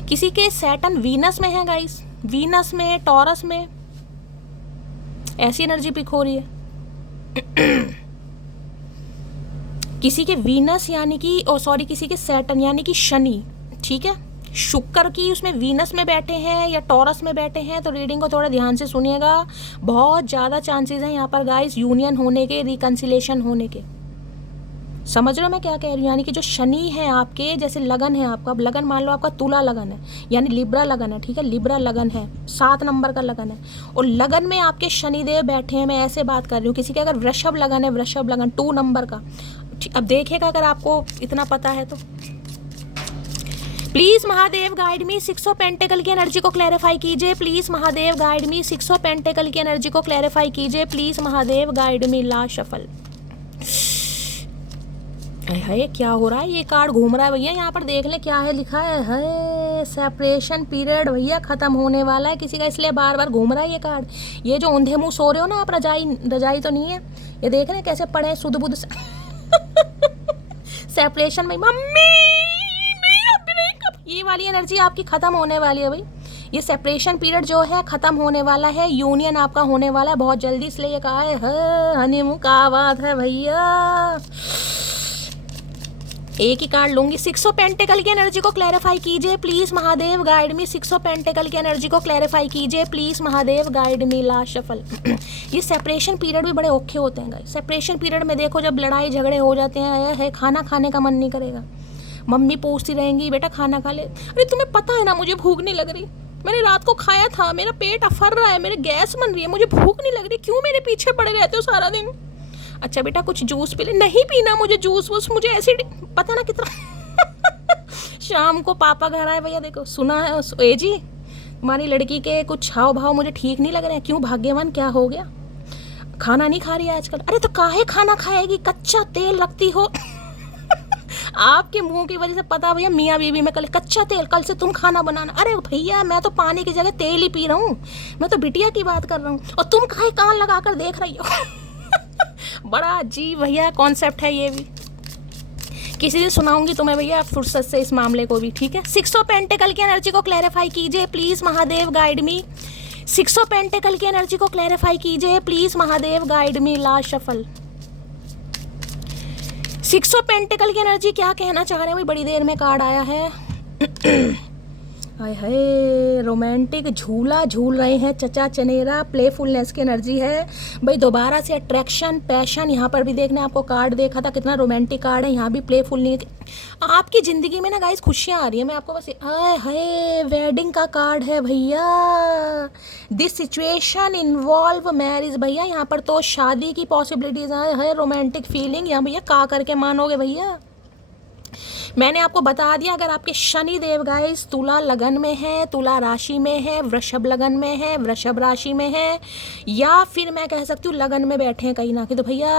किसी के सैटर्न वीनस में है गाइस, वीनस में, टॉरस में, ऐसी एनर्जी पिक हो रही है। किसी के वीनस यानी कि सॉरी किसी के सैटर्न यानी कि शनि, ठीक है, शुक्र की उसमें वीनस में बैठे हैं या टॉरस में बैठे हैं, तो रीडिंग को थोड़ा ध्यान से सुनिएगा। बहुत ज़्यादा चांसेस हैं यहाँ पर गाइस यूनियन होने के, रिकन्सिलेशन होने के। समझ रहे हो मैं क्या कह रही हूँ? यानी कि जो शनि है आपके, जैसे लगन है आपका, अब लगन मान लो आपका तुला लगन है यानी लिब्रा लगन है, ठीक है, लिब्रा लगन है, 7 नंबर का लगन है, और लगन में आपके शनिदेव बैठे हैं। मैं ऐसे बात कर रही हूँ। किसी के अगर वृषभ लगन है, वृषभ लगन 2 नंबर का, अब देखिएगा अगर आपको इतना पता है तो please Mahadev guide me 6 of pentacle की एनर्जी को क्लैरिफाई कीजिए। Please Mahadev guide me 6 of pentacle की एनर्जी को क्लैरिफाई कीजिए। Please Mahadev guide me. Last shuffle. है क्या हो रहा है? ये कार्ड घूम रहा है भैया, यहाँ पर देख ले क्या है लिखा है सेपरेशन पीरियड भैया खत्म होने वाला है किसी का, इसलिए बार बार घूम रहा है ये कार्ड। ये जो ऊंधे मुंह सो रहे हो ना आप, रजाई तो नहीं है, ये देख रहे हैं कैसे पड़े हैं सुध बुध सेपरेशन में। मम्मी मेरा ब्रेकअप, ये वाली एनर्जी आपकी खत्म होने वाली है भाई। ये सेपरेशन पीरियड जो है खत्म होने वाला है, यूनियन आपका होने वाला है बहुत जल्दी, इसलिए ये कहा है हनीमून का बात है भैया। एक ही कार्ड लूंगी। 6 ऑफ पेंटिकल की एनर्जी को क्लैरिफाई कीजिए please Mahadev guide me. 6 of pentacle की एनर्जी को क्लैरिफाई कीजिए please Mahadev guide me. Last shuffle. ये सेपरेशन पीरियड भी बड़े औखे होते हैं गाइस। सेपरेशन पीरियड में देखो जब लड़ाई झगड़े हो जाते हैं, है खाना खाने का मन नहीं करेगा, मम्मी पूछती रहेंगी बेटा खाना खा ले, अरे तुम्हें पता है ना मुझे भूख नहीं लग रही, मैंने रात को खाया था, मेरा पेट अफर रहा है, मेरे गैस बन रही है, मुझे भूख नहीं लग रही, क्यों मेरे पीछे पड़े रहते हो सारा दिन? अच्छा बेटा कुछ जूस पी ले। नहीं पीना मुझे जूस वूस, मुझे एसिड, पता ना कितना शाम को पापा घर आए, भैया देखो सुना है ए जी तुम्हारी लड़की के कुछ हाव भाव मुझे ठीक नहीं लग रहे हैं, क्यों भाग्यवान क्या हो गया, खाना नहीं खा रही है आजकल? अरे तो काहे खाना खाएगी, कच्चा तेल रखती हो आपके मुंह की वजह से पता भैया मियाँ बीवी में कल कच्चा तेल, कल से तुम खाना बनाना। अरे भैया मैं तो पानी की जगह तेल ही पी रहा हूँ, मैं तो बिटिया की बात कर रहा हूँ, और तुम काहे कान लगा कर देख रही हो बड़ा अजीब भैया कॉन्सेप्ट है ये भी, किसी दिन सुनाऊंगी तुम्हें भैया फुर्सत से इस मामले को भी, ठीक है। 6 ऑफ पेंटिकल की एनर्जी को क्लैरिफाई कीजिए please Mahadev guide me. 6 of pentacle की एनर्जी को क्लैरिफाई कीजिए please Mahadev guide me. Last shuffle. 6 of pentacle की एनर्जी क्या कहना चाह रहे हैं भाई, बड़ी देर में कार्ड आया है हाय हाय रोमांटिक झूला झूल रहे हैं चचा चनेरा, प्लेफुलनेस की एनर्जी है भाई, दोबारा से अट्रैक्शन पैशन। यहाँ पर भी देखने आपको कार्ड देखा था कितना रोमांटिक कार्ड है, यहाँ भी प्लेफुल नहीं। आपकी ज़िंदगी में ना गाइस खुशियाँ आ रही है, मैं आपको बस हाय हाय वेडिंग का कार्ड है भैया। दिस सिचुएशन इन्वॉल्व मैरिज भैया, यहाँ पर तो शादी की पॉसिबिलिटीज है, रोमांटिक फीलिंग यहाँ भैया का करके मानोगे भैया। मैंने आपको बता दिया अगर आपके शनि देव गाइस तुला लगन में है, तुला राशि में है, वृषभ लगन में है, वृषभ राशि में है, या फिर मैं कह सकती हूँ लगन में बैठे हैं कहीं ना कहीं, तो भैया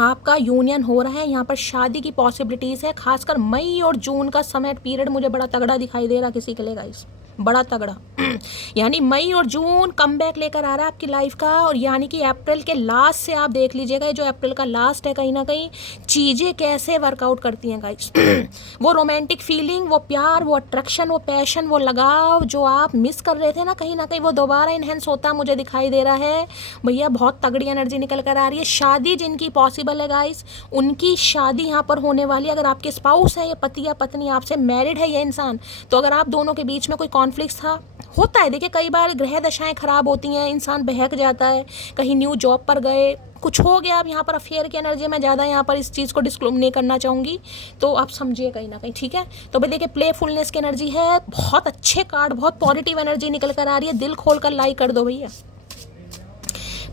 आपका यूनियन हो रहा है, यहाँ पर शादी की पॉसिबिलिटीज़ है। खासकर मई और जून का समय पीरियड मुझे बड़ा तगड़ा दिखाई दे रहा किसी के लिए गाइस, बड़ा तगड़ा यानी मई और जून कम बैक लेकर आ रहा है आपकी लाइफ का, और यानी कि अप्रैल के लास्ट से आप देख लीजिएगा, जो अप्रैल का लास्ट है कहीं ना कहीं चीज़ें कैसे वर्कआउट करती हैं गाइस वो रोमांटिक फीलिंग, वो प्यार, वो अट्रैक्शन, वो पैशन, वो लगाव जो आप मिस कर रहे थे ना कहीं वो दोबारा इन्हेंस होता मुझे दिखाई दे रहा है भैया। बहुत तगड़ी एनर्जी निकल कर आ रही है। शादी जिनकी पॉसिबल है गाइस, उनकी शादी यहाँ पर होने वाली है। अगर आपके स्पाउस है, ये पति या पत्नी आपसे मैरिड है ये इंसान, तो अगर आप दोनों के बीच में कोई कॉन्फ्लिक्ट था, होता है देखिए कई बार ग्रह दशाएं खराब होती हैं, इंसान बहक जाता है, कहीं न्यू जॉब पर गए, कुछ हो गया। अब यहाँ पर अफेयर की एनर्जी मैं ज़्यादा यहाँ पर इस चीज़ को डिस्क्लोज नहीं करना चाहूँगी, तो आप समझिए कहीं ना कहीं, ठीक है। तो भाई देखिए प्लेफुलनेस की एनर्जी है, बहुत अच्छे कार्ड, बहुत पॉजिटिव एनर्जी निकल कर आ रही है, दिल खोल कर लाइक कर दो भैया।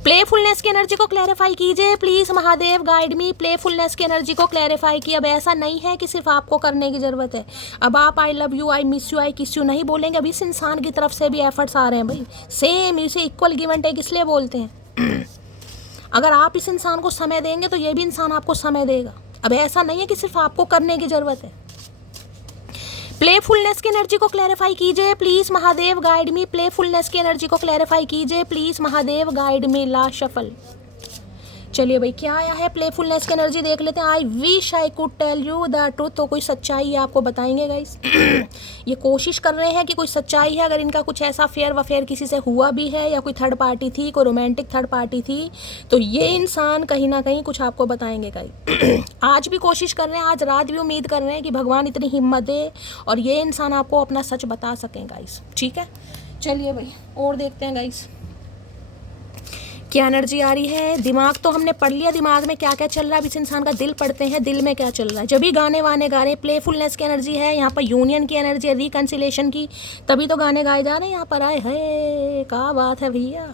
प्लेफुलनेस की एनर्जी को क्लैरिफाई कीजिए please Mahadev guide me. Playfulness की एनर्जी को क्लैरिफाई की। अब ऐसा नहीं है कि सिर्फ आपको करने की ज़रूरत है, अब आप I love you, I miss you, I kiss you नहीं बोलेंगे, अब इस इंसान की तरफ से भी एफर्ट्स आ रहे हैं भाई, सेम इसे इक्वल गिव एंड टेक इसलिए बोलते हैं अगर आप इस इंसान को समय देंगे तो ये भी इंसान आपको समय देगा। अब ऐसा नहीं है कि सिर्फ आपको करने की ज़रूरत है। प्लेफुलनेस की एनर्जी को क्लैरिफाई कीजिए please Mahadev guide me. Playfulness की एनर्जी को क्लैरिफाई कीजिए please Mahadev guide me. Last shuffle. चलिए भाई, क्या आया है? प्लेफुलनेस की एनर्जी देख लेते हैं। I wish I could tell you the truth. तो कोई सच्चाई है आपको बताएंगे गाइस। ये कोशिश कर रहे हैं कि कोई सच्चाई है। अगर इनका कुछ ऐसा फेयर वफेयर किसी से हुआ भी है या कोई थर्ड पार्टी थी, कोई रोमांटिक थर्ड पार्टी थी, तो ये इंसान कहीं ना कहीं कुछ आपको बताएंगे गाइस। आज भी कोशिश कर रहे हैं, आज रात भी उम्मीद कर रहे हैं कि भगवान इतनी हिम्मत दे और ये इंसान आपको अपना सच बता सकें गाइस। ठीक है, चलिए भाई और देखते हैं गाइस क्या एनर्जी आ रही है। दिमाग तो हमने पढ़ लिया, दिमाग में क्या क्या चल रहा है। अब इस इंसान का दिल पढ़ते हैं, दिल में क्या चल रहा है। जब भी गाने वाने गा रहे हैं, प्लेफुलनेस की एनर्जी है यहाँ पर, यूनियन की एनर्जी है, रिकन्सिलेशन की, तभी तो गाने गाए जा रहे हैं यहाँ पर। आए है क्या बात है भैया।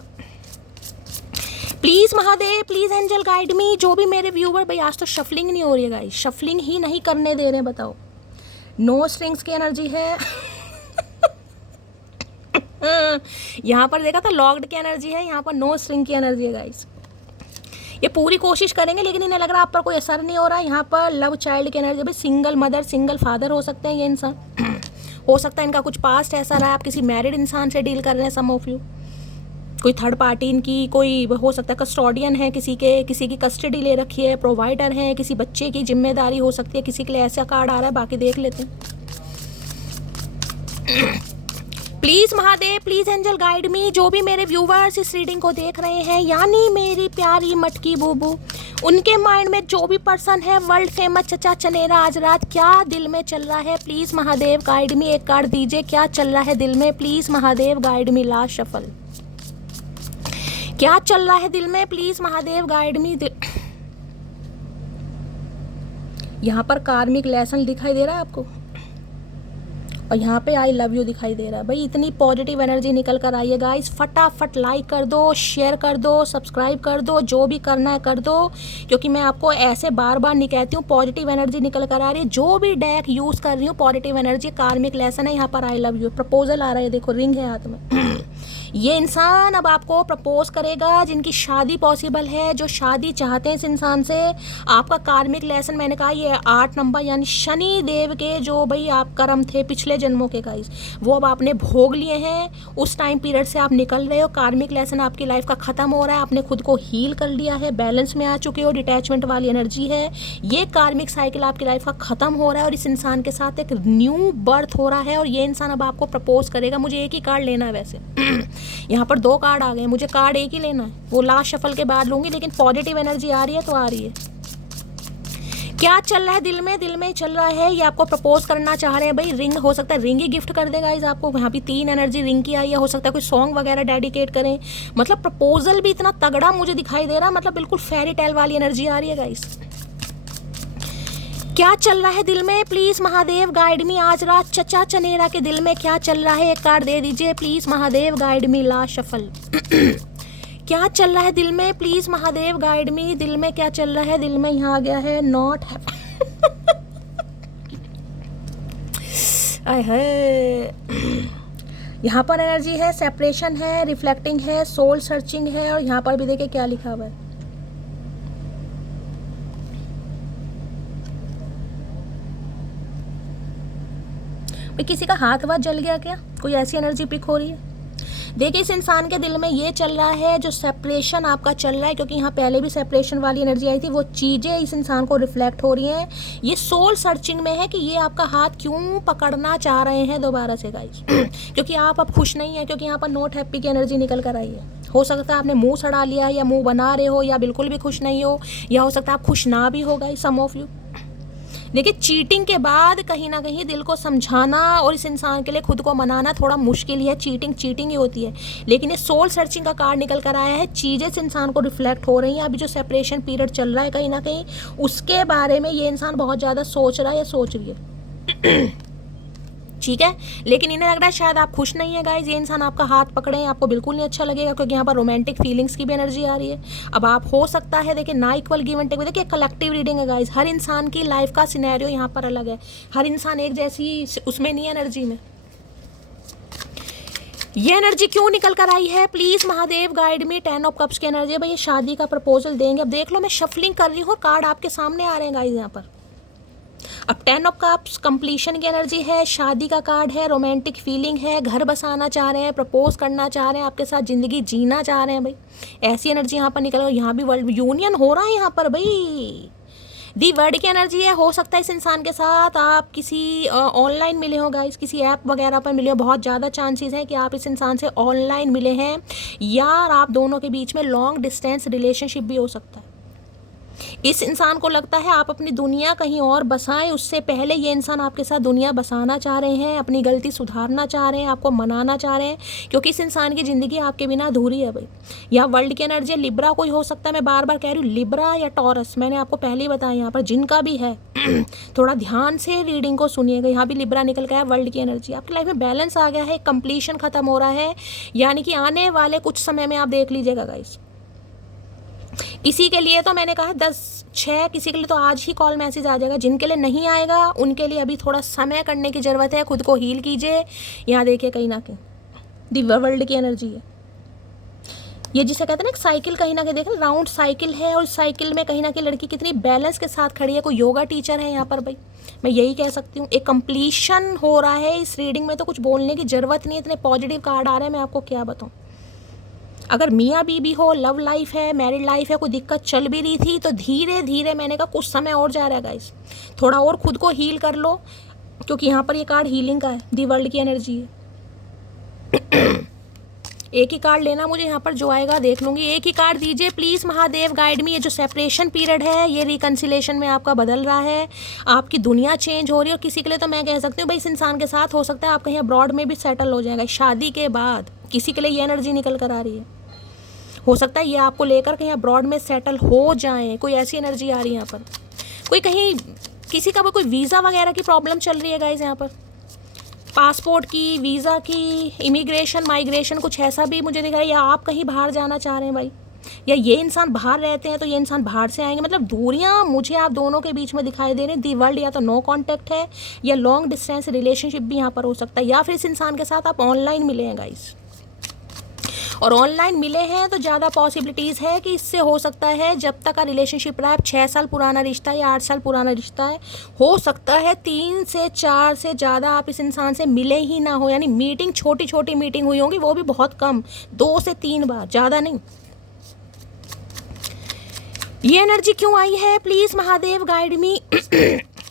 Please Mahadev, please angel guide me. जो भी मेरे व्यूवर, भाई आज तो शफलिंग नहीं हो रही है गाइस, शफलिंग ही नहीं करने दे रहे हैं। बताओ, नो स्ट्रिंग्स की एनर्जी है। यहाँ पर देखा था लॉक्ड की एनर्जी है, यहाँ पर नो स्ट्रिंग की एनर्जी है गाइस। ये पूरी कोशिश करेंगे लेकिन इन्हें लग रहा है आप पर कोई असर नहीं हो रहा है। यहाँ पर लव चाइल्ड की एनर्जी, भाई सिंगल मदर सिंगल फादर हो सकते हैं ये इंसान। हो सकता है इनका कुछ पास्ट ऐसा रहा है, आप किसी मैरिड इंसान से डील कर रहे हैं सम ऑफ यू। कोई थर्ड पार्टी इनकी, कोई हो सकता है कस्टोडियन है किसी की कस्टडी ले रखी है, प्रोवाइडर है, किसी बच्चे की जिम्मेदारी हो सकती है किसी के लिए। ऐसा कार्ड आ रहा है, बाकी देख लेते हैं। Please Mahadev, please angel guide me. जो भी मेरे व्यूवर्स इस रीडिंग को देख रहे हैं, यानी मेरी प्यारी मटकी बूबू, उनके माइंड में जो भी पर्सन है, वर्ल्ड फेमस चचा चनेरा, आज रात क्या दिल में चल रहा है, प्लीज़ महादेव गाइड मी। एक कार्ड दीजिए, क्या चल रहा है दिल में, please Mahadev guide me. Last shuffle, क्या चल रहा है दिल में, प्लीज़ महादेव गाइड मी। यहाँ पर कार्मिक लेसन दिखाई दे रहा है आपको और यहाँ पे आई लव यू दिखाई दे रहा है। भाई इतनी पॉजिटिव एनर्जी निकल कर आई है गाइस। फटाफट लाइक कर दो, शेयर कर दो, सब्सक्राइब कर दो, जो भी करना है कर दो, क्योंकि मैं आपको ऐसे बार बार नहीं कहती हूँ, पॉजिटिव एनर्जी निकल कर आ रही है। जो भी डेक यूज़ कर रही हूँ, पॉजिटिव एनर्जी, कार्मिक लेसन है। यहाँ पर आई लव यू प्रपोजल आ रहा है, देखो रिंग है हाथ में। ये इंसान अब आपको प्रपोज करेगा, जिनकी शादी पॉसिबल है, जो शादी चाहते हैं इस इंसान से। आपका कार्मिक लेसन मैंने कहा ये 8 नंबर, यानी शनि देव के जो भाई आप कर्म थे पिछले जन्मों के गाइस, वो अब आपने भोग लिए हैं। उस टाइम पीरियड से आप निकल रहे हो, कार्मिक लेसन आपकी लाइफ का ख़त्म हो रहा है, आपने खुद को हील कर लिया है, बैलेंस में आ चुके हो, डिटैचमेंट वाली एनर्जी है। ये कार्मिक साइकिल आपकी लाइफ का ख़त्म हो रहा है और इस इंसान के साथ एक न्यू बर्थ हो रहा है और ये इंसान अब आपको प्रपोज करेगा। मुझे एक ही कार्ड लेना है वैसे। यहाँ पर 2 कार्ड आ गए, मुझे कार्ड एक ही लेना है, वो लास्ट शफल के बाद लूँगी, लेकिन पॉजिटिव एनर्जी आ रही है तो आ रही है। क्या चल रहा है दिल में? दिल में चल रहा है ये आपको प्रपोज करना चाह रहे हैं। भाई रिंग, हो सकता है रिंग ही गिफ्ट कर देगा इस आपको। यहाँ भी 3 एनर्जी रिंग की आई है। हो सकता है कोई सॉन्ग वगैरह डेडिकेट करें। मतलब प्रपोजल भी इतना तगड़ा मुझे दिखाई दे रहा, मतलब बिल्कुल फेरी टेल वाली एनर्जी आ रही है गाइस। क्या चल रहा है दिल में, प्लीज महादेव गाइड मी। आज रात चचा चनेरा के दिल में क्या चल रहा है, एक कार्ड दे दीजिए please Mahadev guide me. Last shuffle. क्या चल रहा है दिल में, प्लीज महादेव गाइड मी। दिल में क्या चल रहा है, दिल में यहाँ आ गया है नॉट यहाँ पर एनर्जी है, सेपरेशन है, रिफ्लेक्टिंग है, सोल सर्चिंग है, और यहाँ पर भी देखिए क्या लिखा हुआ है। भाई किसी का हाथ वाथ जल गया क्या, कोई ऐसी एनर्जी पिक हो रही है। देखिए इस इंसान के दिल में ये चल रहा है, जो सेपरेशन आपका चल रहा है, क्योंकि यहाँ पहले भी सेपरेशन वाली एनर्जी आई थी, वो चीज़ें इस इंसान को रिफ्लेक्ट हो रही हैं। ये सोल सर्चिंग में है कि ये आपका हाथ क्यों पकड़ना चाह रहे हैं दोबारा से गाइस। क्योंकि आप अब खुश नहीं है, क्योंकि यहाँ पर नॉट हैप्पी की एनर्जी निकल कर आई है। हो सकता है आपने मुंह सड़ा लिया, या मुंह बना रहे हो, या बिल्कुल भी खुश नहीं हो, या हो सकता है आप खुश ना भी हो गाइस, सम ऑफ यू। देखिए चीटिंग के बाद कहीं ना कहीं दिल को समझाना और इस इंसान के लिए खुद को मनाना थोड़ा मुश्किल ही है। चीटिंग चीटिंग ही होती है, लेकिन ये सोल सर्चिंग का कार्ड निकल कर आया है। चीज़ें इस इंसान को रिफ्लेक्ट हो रही हैं। अभी जो सेपरेशन पीरियड चल रहा है कहीं ना कहीं उसके बारे में ये इंसान बहुत ज़्यादा सोच रहा है या सोच रही है। ठीक है, लेकिन इन्हें लग रहा है शायद आप खुश नहीं है गाइज। ये इंसान आपका हाथ पकड़े, आपको बिल्कुल नहीं अच्छा लगेगा, क्योंकि यहाँ पर रोमांटिक फीलिंग्स की भी एनर्जी आ रही है। अब आप हो सकता है देखिए ना इक्वल गिव एंड टेक, देखिए कलेक्टिव रीडिंग है गाइज। हर इंसान की लाइफ का सिनेरियो यहाँ पर अलग है, हर इंसान एक जैसी उसमें नहीं है एनर्जी में। ये एनर्जी क्यों निकल कर आई है, please Mahadev guide me. 10 of cups की एनर्जी है भाई, ये शादी का प्रपोजल देंगे। अब देख लो मैं शफलिंग कर रही हूँ, कार्ड आपके सामने आ रहे हैं गाइज। यहाँ पर अब 10 ऑफ कप्स कंप्लीशन की एनर्जी है, शादी का कार्ड है, रोमांटिक फीलिंग है, घर बसाना चाह रहे हैं, प्रपोज करना चाह रहे हैं, आपके साथ ज़िंदगी जीना चाह रहे हैं भाई, ऐसी एनर्जी यहाँ पर निकल गई। यहाँ भी वर्ल्ड यूनियन हो रहा है यहाँ पर भाई। दी वर्ड की एनर्जी है, हो सकता है इस इंसान के साथ आप किसी ऑनलाइन मिले हो गाइस, किसी ऐप वगैरह पर मिले हो, बहुत ज़्यादा चांसेस हैं कि आप इस इंसान से ऑनलाइन मिले हैं, या आप दोनों के बीच में लॉन्ग डिस्टेंस रिलेशनशिप भी हो सकता है। इस इंसान को लगता है आप अपनी दुनिया कहीं और बसाएं, उससे पहले ये इंसान आपके साथ दुनिया बसाना चाह रहे हैं, अपनी गलती सुधारना चाह रहे हैं, आपको मनाना चाह रहे हैं, क्योंकि इस इंसान की ज़िंदगी आपके बिना अधूरी है भाई। या वर्ल्ड की एनर्जी, लिब्रा कोई हो सकता है, मैं बार बार कह रही हूँ, लिब्रा या टॉरस, मैंने आपको पहले ही बताया यहाँ पर, जिनका भी है थोड़ा ध्यान से रीडिंग को सुनिएगा। यहाँ भी लिब्रा निकल गया है, वर्ल्ड की एनर्जी, आपकी लाइफ में बैलेंस आ गया है, कंप्लीशन खत्म हो रहा है, यानी कि आने वाले कुछ समय में आप देख लीजिएगा गाइस। किसी के लिए तो मैंने कहा 10-6, किसी के लिए तो आज ही कॉल मैसेज आ जाएगा, जिनके लिए नहीं आएगा उनके लिए अभी थोड़ा समय करने की ज़रूरत है, खुद को हील कीजिए। यहाँ देखिए कहीं ना कहीं दी वर्ल्ड की एनर्जी है, ये जिसे कहते हैं ना एक साइकिल, कहीं ना कहीं देखें राउंड साइकिल है, और साइकिल में कहीं ना कहीं लड़की कितनी बैलेंस के साथ खड़ी है, कोई योगा टीचर है यहाँ पर भाई, मैं यही कह सकती हूँ। एक कंप्लीशन हो रहा है इस रीडिंग में, तो कुछ बोलने की ज़रूरत नहीं है, इतने पॉजिटिव कार्ड आ रहे हैं, मैं आपको क्या बताऊँ। अगर मियाँ बीबी हो, लव लाइफ है, मैरिड लाइफ है, कोई दिक्कत चल भी रही थी, तो धीरे धीरे मैंने कहा कुछ समय और जा रहा है गाइस, थोड़ा और खुद को हील कर लो, क्योंकि यहाँ पर ये कार्ड हीलिंग का है, दी वर्ल्ड की एनर्जी है। एक ही कार्ड लेना मुझे यहाँ पर, जो आएगा देख लूँगी, एक ही कार्ड दीजिए प्लीज़ महादेव, गाइड मी। ये जो सेपरेशन पीरियड है ये रिकन्सिलेशन में आपका बदल रहा है, आपकी दुनिया चेंज हो रही है, और किसी के लिए तो मैं कह सकती हूँ भाई इस इंसान के साथ हो सकता है आप कहीं अब्रॉड में भी सेटल हो जाएगा शादी के बाद, किसी के लिए ये एनर्जी निकल कर आ रही है, हो सकता है ये आपको लेकर कहीं अब्रॉड में सेटल हो जाएं, कोई ऐसी एनर्जी आ रही है यहाँ पर। कोई कहीं किसी का कोई वीज़ा वगैरह की प्रॉब्लम चल रही है गाइस, यहाँ पर पासपोर्ट की, वीज़ा की, इमिग्रेशन, माइग्रेशन, कुछ ऐसा भी मुझे दिख रहा है, या आप कहीं बाहर जाना चाह रहे हैं भाई, या ये इंसान बाहर रहते हैं तो ये इंसान बाहर से आएंगे, मतलब दूरियाँ मुझे आप दोनों के बीच में दिखाई दे रही हैं। दी वर्ल्ड या तो नो कॉन्टैक्ट है, या लॉन्ग डिस्टेंस रिलेशनशिप भी यहाँ पर हो सकता है, या फिर इस इंसान के साथ आप ऑनलाइन मिले हैं गाइस, और ऑनलाइन मिले हैं तो ज़्यादा पॉसिबिलिटीज़ है कि इससे हो सकता है जब तक का रिलेशनशिप रहा है, 6 साल पुराना रिश्ता है या 8 साल पुराना रिश्ता है, हो सकता है 3 से 4 से ज़्यादा आप इस इंसान से मिले ही ना हो, यानी मीटिंग छोटी छोटी मीटिंग हुई होंगी, वो भी बहुत कम, 2 से 3 बार, ज़्यादा नहीं। ये एनर्जी क्यों आई है प्लीज़ महादेव गाइड मी।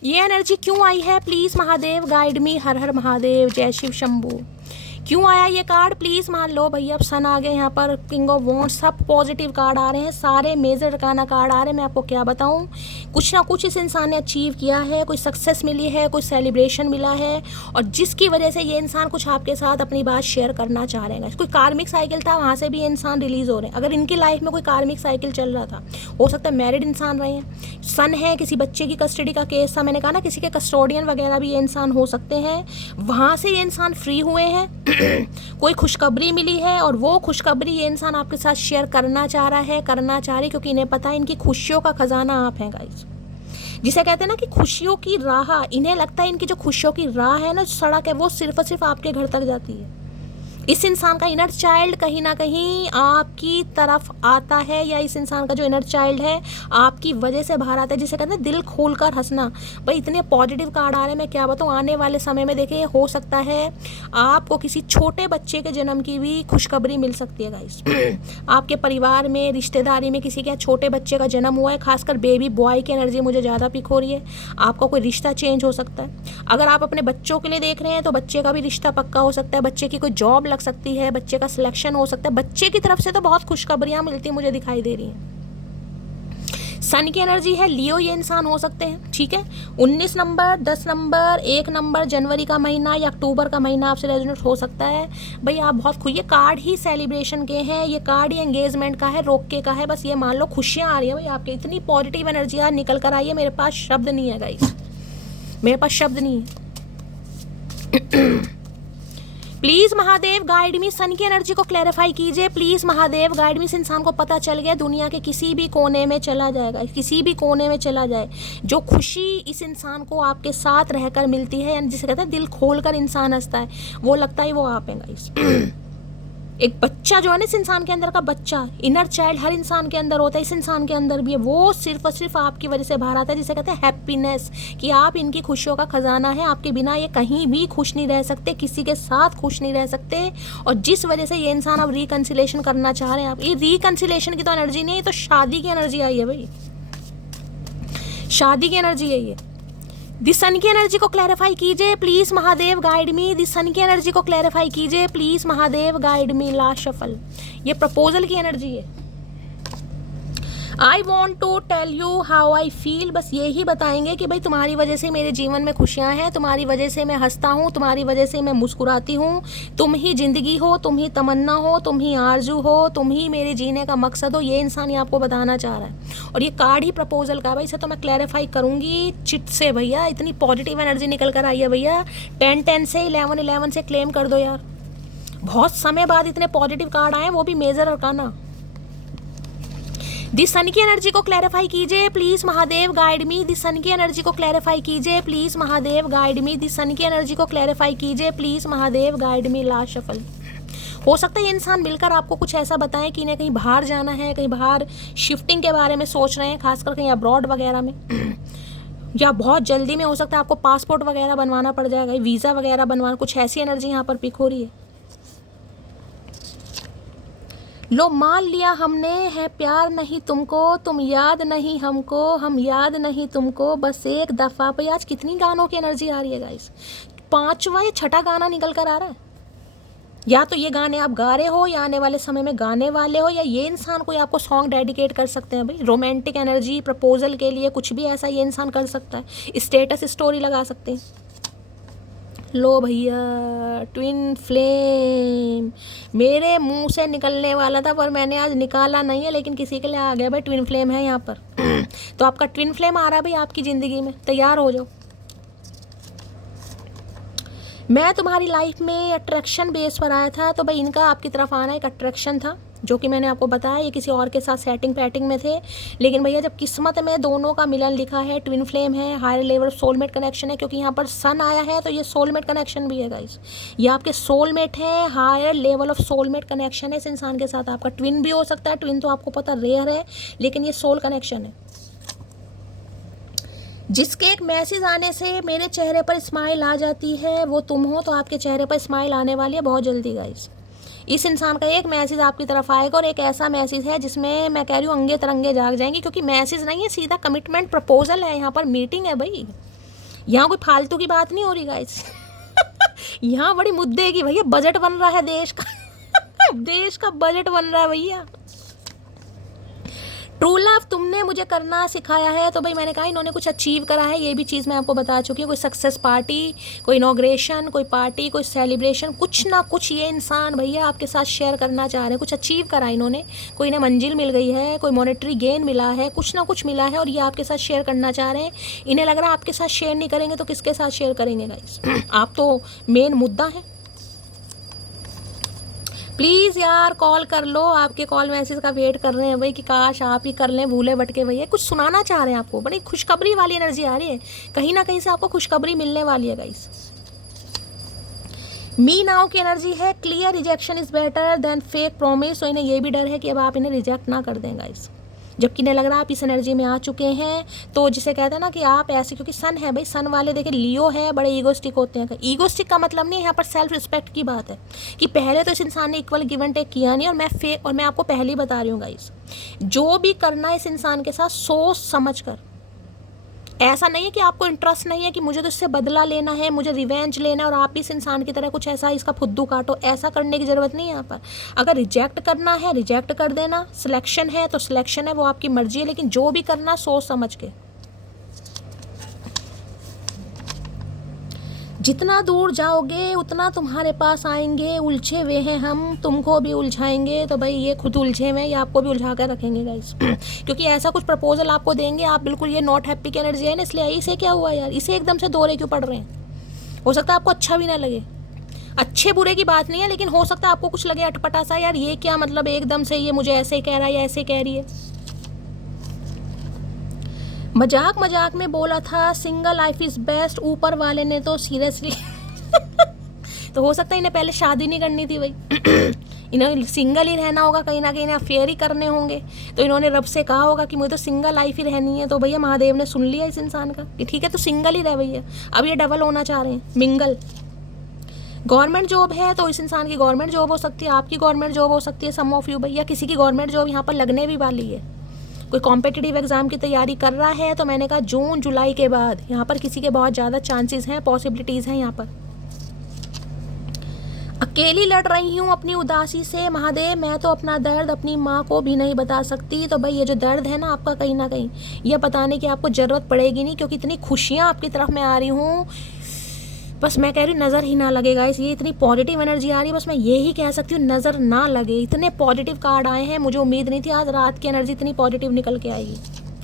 ये एनर्जी क्यों आई है प्लीज़ महादेव गाइड मी। हर हर महादेव, जय शिव शंभू। क्यों आया ये कार्ड प्लीज़ मान लो भैया। अब सन आ गए यहाँ पर, किंग ऑफ वॉन्ड्स, सब पॉजिटिव कार्ड आ रहे हैं, सारे मेजर अरकाना कार्ड आ रहे हैं। मैं आपको क्या बताऊँ, कुछ ना कुछ इस इंसान ने अचीव किया है, कोई सक्सेस मिली है, कोई सेलिब्रेशन मिला है, और जिसकी वजह से ये इंसान कुछ आपके साथ अपनी बात शेयर करना चाह रहे हैं। कोई कार्मिक साइकिल था, वहाँ से भी ये इंसान रिलीज़ हो रहे हैं। अगर इनकी लाइफ में कोई कार्मिक साइकिल चल रहा था, हो सकता है मैरिड इंसान रहे हैं, सन है, किसी बच्चे की कस्टडी का केस था, मैंने कहा ना किसी के कस्टोडियन वगैरह भी ये इंसान हो सकते हैं, वहाँ से ये इंसान फ्री हुए हैं। कोई खुशखबरी मिली है, और वो खुशखबरी ये इंसान आपके साथ शेयर करना चाह रहा है, करना चाह रही, क्योंकि इन्हें पता है इनकी खुशियों का खजाना आप हैं गाइस। जिसे कहते हैं ना कि खुशियों की राह, इन्हें लगता है इनकी जो खुशियों की राह है ना, सड़क है, वो सिर्फ और सिर्फ आपके घर तक जाती है। इस इंसान का इनर चाइल्ड कहीं ना कहीं आपकी तरफ आता है, या इस इंसान का जो इनर चाइल्ड है आपकी वजह से बाहर आता है, जिसे कहते हैं दिल खोलकर हंसना। भाई इतने पॉजिटिव कार्ड आ रहे हैं, मैं क्या बताऊँ। आने वाले समय में देखिए, हो सकता है आपको किसी छोटे बच्चे के जन्म की भी खुशखबरी मिल सकती है गाइस। आपके परिवार में, रिश्तेदारी में किसी के छोटे बच्चे का जन्म हुआ है, खासकर बेबी बॉय की एनर्जी मुझे ज़्यादा पिक हो रही है। आपका कोई रिश्ता चेंज हो सकता है। अगर आप अपने बच्चों के लिए देख रहे हैं तो बच्चे का भी रिश्ता पक्का हो सकता है, बच्चे की कोई जॉब लग सकती है, बच्चे का सिलेक्शन हो सकता है। बच्चे की तरफ से तो बहुत खुशखबरियां मिलती मुझे दिखाई दे रही हैं। सन की एनर्जी है, लियो ये इंसान हो सकते हैं, ठीक है। 19 नंबर, 10 नंबर, 1 नंबर, जनवरी का महीना या अक्टूबर का महीना आपसे रेजोनेट हो सकता है। भाई आप बहुत खुश, ये कार्ड ही सेलिब्रेशन के हैं, ये कार्ड ही एंगेजमेंट का है, रोके का है। बस ये मान लो खुशियाँ आ रही है भाई आपके, इतनी पॉजिटिव एनर्जी यार निकल कर आई है। मेरे पास शब्द नहीं है गाइस, मेरे पास शब्द नहीं है। Please Mahadev guide me, sun की एनर्जी को क्लैरिफाई कीजिए प्लीज़ महादेव गाइड मी। इस इंसान को पता चल गया दुनिया के किसी भी कोने में चला जाएगा, किसी भी कोने में चला जाए, जो खुशी इस इंसान को आपके साथ रहकर मिलती है, यानी जिसे कहते हैं दिल खोल कर इंसान हंसता है, वो लगता है वो आप हैं गाइस। एक बच्चा जो है ना, इस इंसान के अंदर का बच्चा, इनर चाइल्ड हर इंसान के अंदर होता है, इस इंसान के अंदर भी है, वो सिर्फ और सिर्फ आपकी वजह से बाहर आता है, जिसे कहते हैं हैप्पीनेस, कि आप इनकी खुशियों का खजाना है, आपके बिना ये कहीं भी खुश नहीं रह सकते, किसी के साथ खुश नहीं रह सकते। और जिस वजह से ये इंसान अब रिकन्सिलेशन करना चाह रहे हैं, आप ये रिकन्सिलेशन की तो एनर्जी नहीं है, ये तो शादी की एनर्जी आई है भाई, शादी की एनर्जी है ये। दिस सन की एनर्जी को क्लैरिफाई कीजिए please Mahadev, guide me. This sun की एनर्जी को क्लैरिफाई कीजिए please Mahadev, guide me. Last shuffle, ये प्रपोजल की एनर्जी है। I want to tell you how I feel, बस यही बताएंगे कि भाई तुम्हारी वजह से मेरे जीवन में खुशियाँ हैं, तुम्हारी वजह से मैं हंसता हूँ, तुम्हारी वजह से मैं मुस्कुराती हूँ, तुम ही जिंदगी हो, तुम ही तमन्ना हो, तुम ही आरजू हो, तुम ही मेरे जीने का मकसद हो। ये इंसान ही आपको बताना चाह रहा है, और ये कार्ड ही प्रपोजल का है भाई। इसे तो मैं क्लैरिफाई करूँगी चिट से भैया, इतनी पॉजिटिव एनर्जी निकल कर आई है भैया। 10-10 से 11-11 से क्लेम कर दो यार, बहुत समय बाद इतने पॉजिटिव कार्ड आए, वो भी मेजर अरकाना। दिस सन की एनर्जी को क्लैरिफाई कीजिए please Mahadev, guide me. This sun की एनर्जी को क्लैरिफाई कीजिए please Mahadev, guide me. This sun की एनर्जी को क्लैरिफाई कीजिए please Mahadev, guide me. Last shuffle, हो सकता है ये इंसान मिलकर आपको कुछ ऐसा बताएं कि इन्हें कहीं बाहर जाना है, कहीं बाहर शिफ्टिंग के बारे में सोच रहे हैं, खासकर कहीं अब्रॉड वगैरह में, या बहुत जल्दी में हो सकता है आपको पासपोर्ट वगैरह बनवाना पड़ जाएगा, वीज़ा वगैरह बनवाना, कुछ ऐसी एनर्जी यहाँ पर पिक हो रही है। लो मान लिया हमने, है प्यार नहीं तुमको, तुम याद नहीं हमको, हम याद नहीं तुमको, बस एक दफ़ा। भाई आज कितनी गानों की एनर्जी आ रही है गाइस, 5वां या 6ठा गाना निकल कर आ रहा है। या तो ये गाने आप गा रहे हो, या आने वाले समय में गाने वाले हो, या ये इंसान कोई आपको सॉन्ग डेडिकेट कर सकते हैं भाई। रोमांटिक एनर्जी, प्रपोजल के लिए कुछ भी ऐसा ये इंसान कर सकता है, स्टेटस स्टोरी लगा सकते हैं। लो भैया, ट्विन फ्लेम मेरे मुंह से निकलने वाला था पर मैंने आज निकाला नहीं है, लेकिन किसी के लिए आ गया भाई। ट्विन फ्लेम है यहाँ पर तो आपका ट्विन फ्लेम आ रहा है भाई आपकी ज़िंदगी में, तैयार हो जाओ। मैं तुम्हारी लाइफ में अट्रैक्शन बेस पर आया था, तो भाई इनका आपकी तरफ आना एक अट्रैक्शन था, जो कि मैंने आपको बताया ये किसी और के साथ सेटिंग पैटिंग में थे। लेकिन भैया जब किस्मत में दोनों का मिलन लिखा है, ट्विन फ्लेम है, हायर लेवल सोलमेट कनेक्शन है, क्योंकि यहाँ पर सन आया है तो ये सोलमेट कनेक्शन भी है गाइस। ये आपके सोलमेट है, higher level of soulmate connection है इस इंसान के साथ। आपका ट्विन भी हो सकता है, ट्विन तो आपको पता रेयर है, लेकिन ये सोल कनेक्शन है। जिसके एक मैसेज आने से मेरे चेहरे पर स्माइल आ जाती है वो तुम हो, तो आपके चेहरे पर स्माइल आने वाली है बहुत जल्दी गाइस। इस इंसान का एक मैसेज आपकी तरफ आएगा, और एक ऐसा मैसेज है जिसमें मैं कह रही हूँ अंगे तरंगे जाग जाएंगे, क्योंकि मैसेज नहीं है, सीधा कमिटमेंट प्रपोजल है। यहाँ पर मीटिंग है भाई, यहाँ कोई फालतू की बात नहीं हो रही गाइस यहाँ बड़ी मुद्दे की भैया, बजट बन रहा है देश का देश का बजट बन रहा है भैया। ट्रू लव तुमने मुझे करना सिखाया है, तो भाई मैंने कहा इन्होंने कुछ अचीव करा है, ये भी चीज़ मैं आपको बता चुकी हूँ। कोई सक्सेस पार्टी, कोई इनॉग्रेशन, कोई पार्टी, कोई सेलिब्रेशन, कुछ ना कुछ ये इंसान भैया आपके साथ शेयर करना चाह रहे हैं। कुछ अचीव करा इन्होंने, कोई इन्हें मंजिल मिल गई है, कोई मॉनेटरी गेन मिला है, कुछ ना कुछ मिला है, और ये आपके साथ शेयर करना चाह रहे हैं। इन्हें लग रहा है आपके साथ शेयर नहीं करेंगे तो किसके साथ शेयर करेंगे गाइस आप तो मेन मुद्दा है। प्लीज़ यार कॉल कर लो, आपके कॉल मैसेज का वेट कर रहे हैं भाई, कि काश आप ही कर लें, भूले भटके भैया। कुछ सुनाना चाह रहे हैं आपको, बड़ी खुशखबरी वाली एनर्जी आ रही है, कहीं ना कहीं से आपको खुशखबरी मिलने वाली है गाइस। मी नाउ की एनर्जी है, clear rejection is better than fake promise. तो इन्हें ये भी डर है कि अब आप इन्हें रिजेक्ट ना कर दें गाइस, जबकि इन्हें लग रहा है आप इस एनर्जी में आ चुके हैं। तो जिसे कहते हैं ना कि आप ऐसे, क्योंकि सन है भाई, सन वाले देखिए लियो है, बड़े ईगोस्टिक होते हैं। ईगोस्टिक का मतलब नहीं है यहाँ पर, सेल्फ रिस्पेक्ट की बात है, कि पहले तो इस इंसान ने इक्वल गिव एंड टेक किया नहीं, और मैं आपको पहले ही बता रही हूँ गाइस, जो भी करना है इस इंसान के साथ सोच समझ कर। ऐसा नहीं है कि आपको इंटरेस्ट नहीं है कि मुझे तो इससे बदला लेना है, मुझे रिवेंज लेना है, और आप भी इस इंसान की तरह कुछ ऐसा इसका फुद्दू काटो, ऐसा करने की ज़रूरत नहीं है यहाँ पर। अगर रिजेक्ट करना है रिजेक्ट कर देना, सिलेक्शन है तो सिलेक्शन है, वो आपकी मर्जी है, लेकिन जो भी करना सोच समझ के। जितना दूर जाओगे उतना तुम्हारे पास आएंगे, उलझे हुए हैं हम, तुमको भी उलझाएंगे। तो भाई ये खुद उलझे हुए हैं, ये आपको भी उलझा कर रखेंगे गाइस क्योंकि ऐसा कुछ प्रपोजल आपको देंगे, आप बिल्कुल, ये नॉट हैप्पी की एनर्जी है ना, इसलिए इसे क्या हुआ यार, इसे एकदम से दौरे क्यों पड़ रहे हैं। हो सकता है आपको अच्छा भी ना लगे, अच्छे बुरे की बात नहीं है, लेकिन हो सकता है आपको कुछ लगे अटपटा सा, यार ये क्या मतलब एकदम से ये मुझे ऐसे कह रहा है या ऐसे कह रही है। मजाक मजाक में बोला था सिंगल लाइफ इज़ बेस्ट, ऊपर वाले ने तो सीरियसली तो हो सकता है इन्हें पहले शादी नहीं करनी थी भाई इन्हें सिंगल ही रहना होगा, कहीं ना कहीं इन्हें अफेयर ही करने होंगे। तो इन्होंने रब से कहा होगा कि मुझे तो सिंगल लाइफ ही रहनी है। तो भैया महादेव ने सुन लिया इस इंसान का कि ठीक है तो सिंगल ही रह भैया। अब ये डबल होना चाह रहे हैं, मिंगल। गवर्नमेंट जॉब है तो इस इंसान की गवर्नमेंट जॉब हो सकती है, आपकी गवर्नमेंट जॉब हो सकती है, सम ऑफ यू भैया किसी की गवर्नमेंट जॉब यहाँ पर लगने भी वाली है। कोई कॉम्पिटिटिव एग्जाम की तैयारी कर रहा है तो मैंने कहा जून जुलाई के बाद यहाँ पर किसी के बहुत ज़्यादा चांसेस हैं, पॉसिबिलिटीज़ हैं यहाँ पर। अकेली लड़ रही हूँ अपनी उदासी से महादेव, मैं तो अपना दर्द अपनी माँ को भी नहीं बता सकती। तो भाई ये जो दर्द है ना आपका, कहीं ना कहीं ये बताने की आपको ज़रूरत पड़ेगी नहीं, क्योंकि इतनी खुशियाँ आपकी तरफ मैं आ रही हूँ, बस मैं कह रही हूँ नज़र ही ना लगेगा। इस ये इतनी पॉजिटिव एनर्जी आ रही है, बस मैं ये ही कह सकती हूँ नज़र ना लगे। इतने पॉजिटिव कार्ड आए हैं, मुझे उम्मीद नहीं थी आज रात की एनर्जी इतनी पॉजिटिव निकल के आएगी।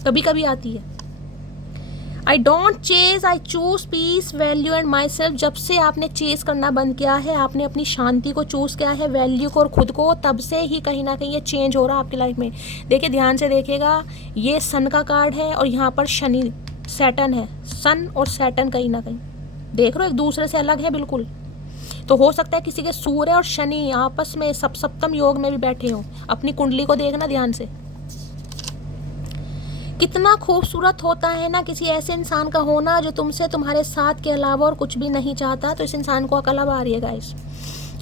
कभी कभी आती है। I don't chase, I choose peace, value and myself. जब से आपने चेज करना बंद किया है, आपने अपनी शांति को चूज किया है, वैल्यू को और खुद को, तब से ही कहीं ना कहीं ये चेंज हो रहा है आपकी लाइफ में। देखिए ध्यान से देखिएगा, ये सन का कार्ड है और यहाँ पर शनि सैटर्न है। सन और सैटर्न कहीं ना कहीं देख रहे हो एक दूसरे से अलग है बिल्कुल। तो हो सकता है किसी के सूर्य और शनि आपस में सप्तम योग में भी बैठे हों। अपनी कुंडली को देखना ध्यान से। कितना खूबसूरत होता है ना किसी ऐसे इंसान का होना जो तुमसे तुम्हारे साथ के अलावा और कुछ भी नहीं चाहता। तो इस इंसान को अकल अब आ रही है गाइस,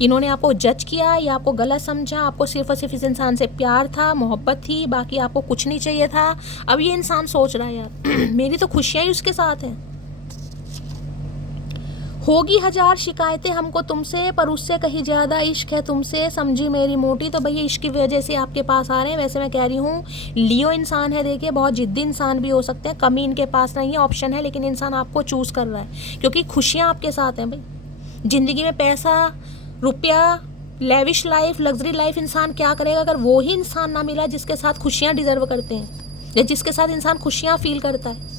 इन्होंने आपको जज किया या आपको गलत समझा। आपको सिर्फ और सिर्फ इस इंसान से प्यार था, मोहब्बत थी, बाकी आपको कुछ नहीं चाहिए था। अब ये इंसान सोच रहा है यार मेरी तो खुशियाँ ही उसके साथ हैं। होगी 1000 शिकायतें हमको तुमसे, पर उससे कहीं ज़्यादा इश्क है तुमसे, समझी मेरी मोटी। तो भैया इश्क की वजह से आपके पास आ रहे हैं। वैसे मैं कह रही हूँ लियो इंसान है, देखिए बहुत जिद्दी इंसान भी हो सकते हैं, कमी इनके पास नहीं है, ऑप्शन है, लेकिन इंसान आपको चूज़ कर रहा है क्योंकि खुशियाँ आपके साथ हैं। भाई ज़िंदगी में पैसा, रुपया, लेविश लाइफ, लग्जरी लाइफ इंसान क्या करेगा अगर वो ही इंसान ना मिला जिसके साथ खुशियाँ डिजर्व करते हैं या जिसके साथ इंसान खुशियाँ फील करता है।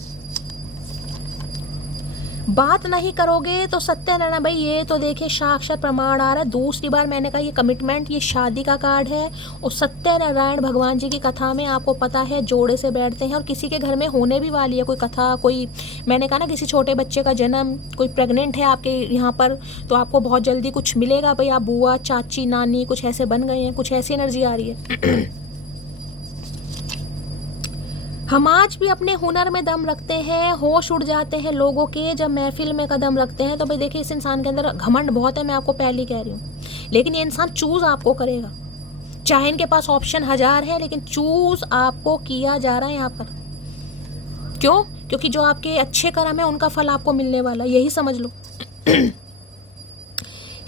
बात नहीं करोगे तो सत्यनारायण भाई, ये तो देखिए साक्षात प्रमाण आ रहा है। दूसरी बार मैंने कहा ये कमिटमेंट, ये शादी का कार्ड है। और सत्यनारायण भगवान जी की कथा में आपको पता है जोड़े से बैठते हैं और किसी के घर में होने भी वाली है कोई कथा। कोई मैंने कहा ना किसी छोटे बच्चे का जन्म, कोई प्रेग्नेंट है आपके यहाँ पर, तो आपको बहुत जल्दी कुछ मिलेगा भाई। आप बुआ, चाची, नानी कुछ ऐसे बन गए हैं, कुछ ऐसी एनर्जी आ रही है। हम आज भी अपने हुनर में दम रखते हैं, होश उड़ जाते हैं लोगों के जब महफिल में कदम रखते हैं। तो भाई देखिए इस इंसान के अंदर घमंड बहुत है, मैं आपको पहले ही कह रही हूँ, लेकिन ये इंसान चूज़ आपको करेगा। चाहे इनके पास ऑप्शन 1000 है, लेकिन चूज़ आपको किया जा रहा है यहाँ पर। क्यों? क्योंकि जो आपके अच्छे कर्म है उनका फल आपको मिलने वाला, यही समझ लो।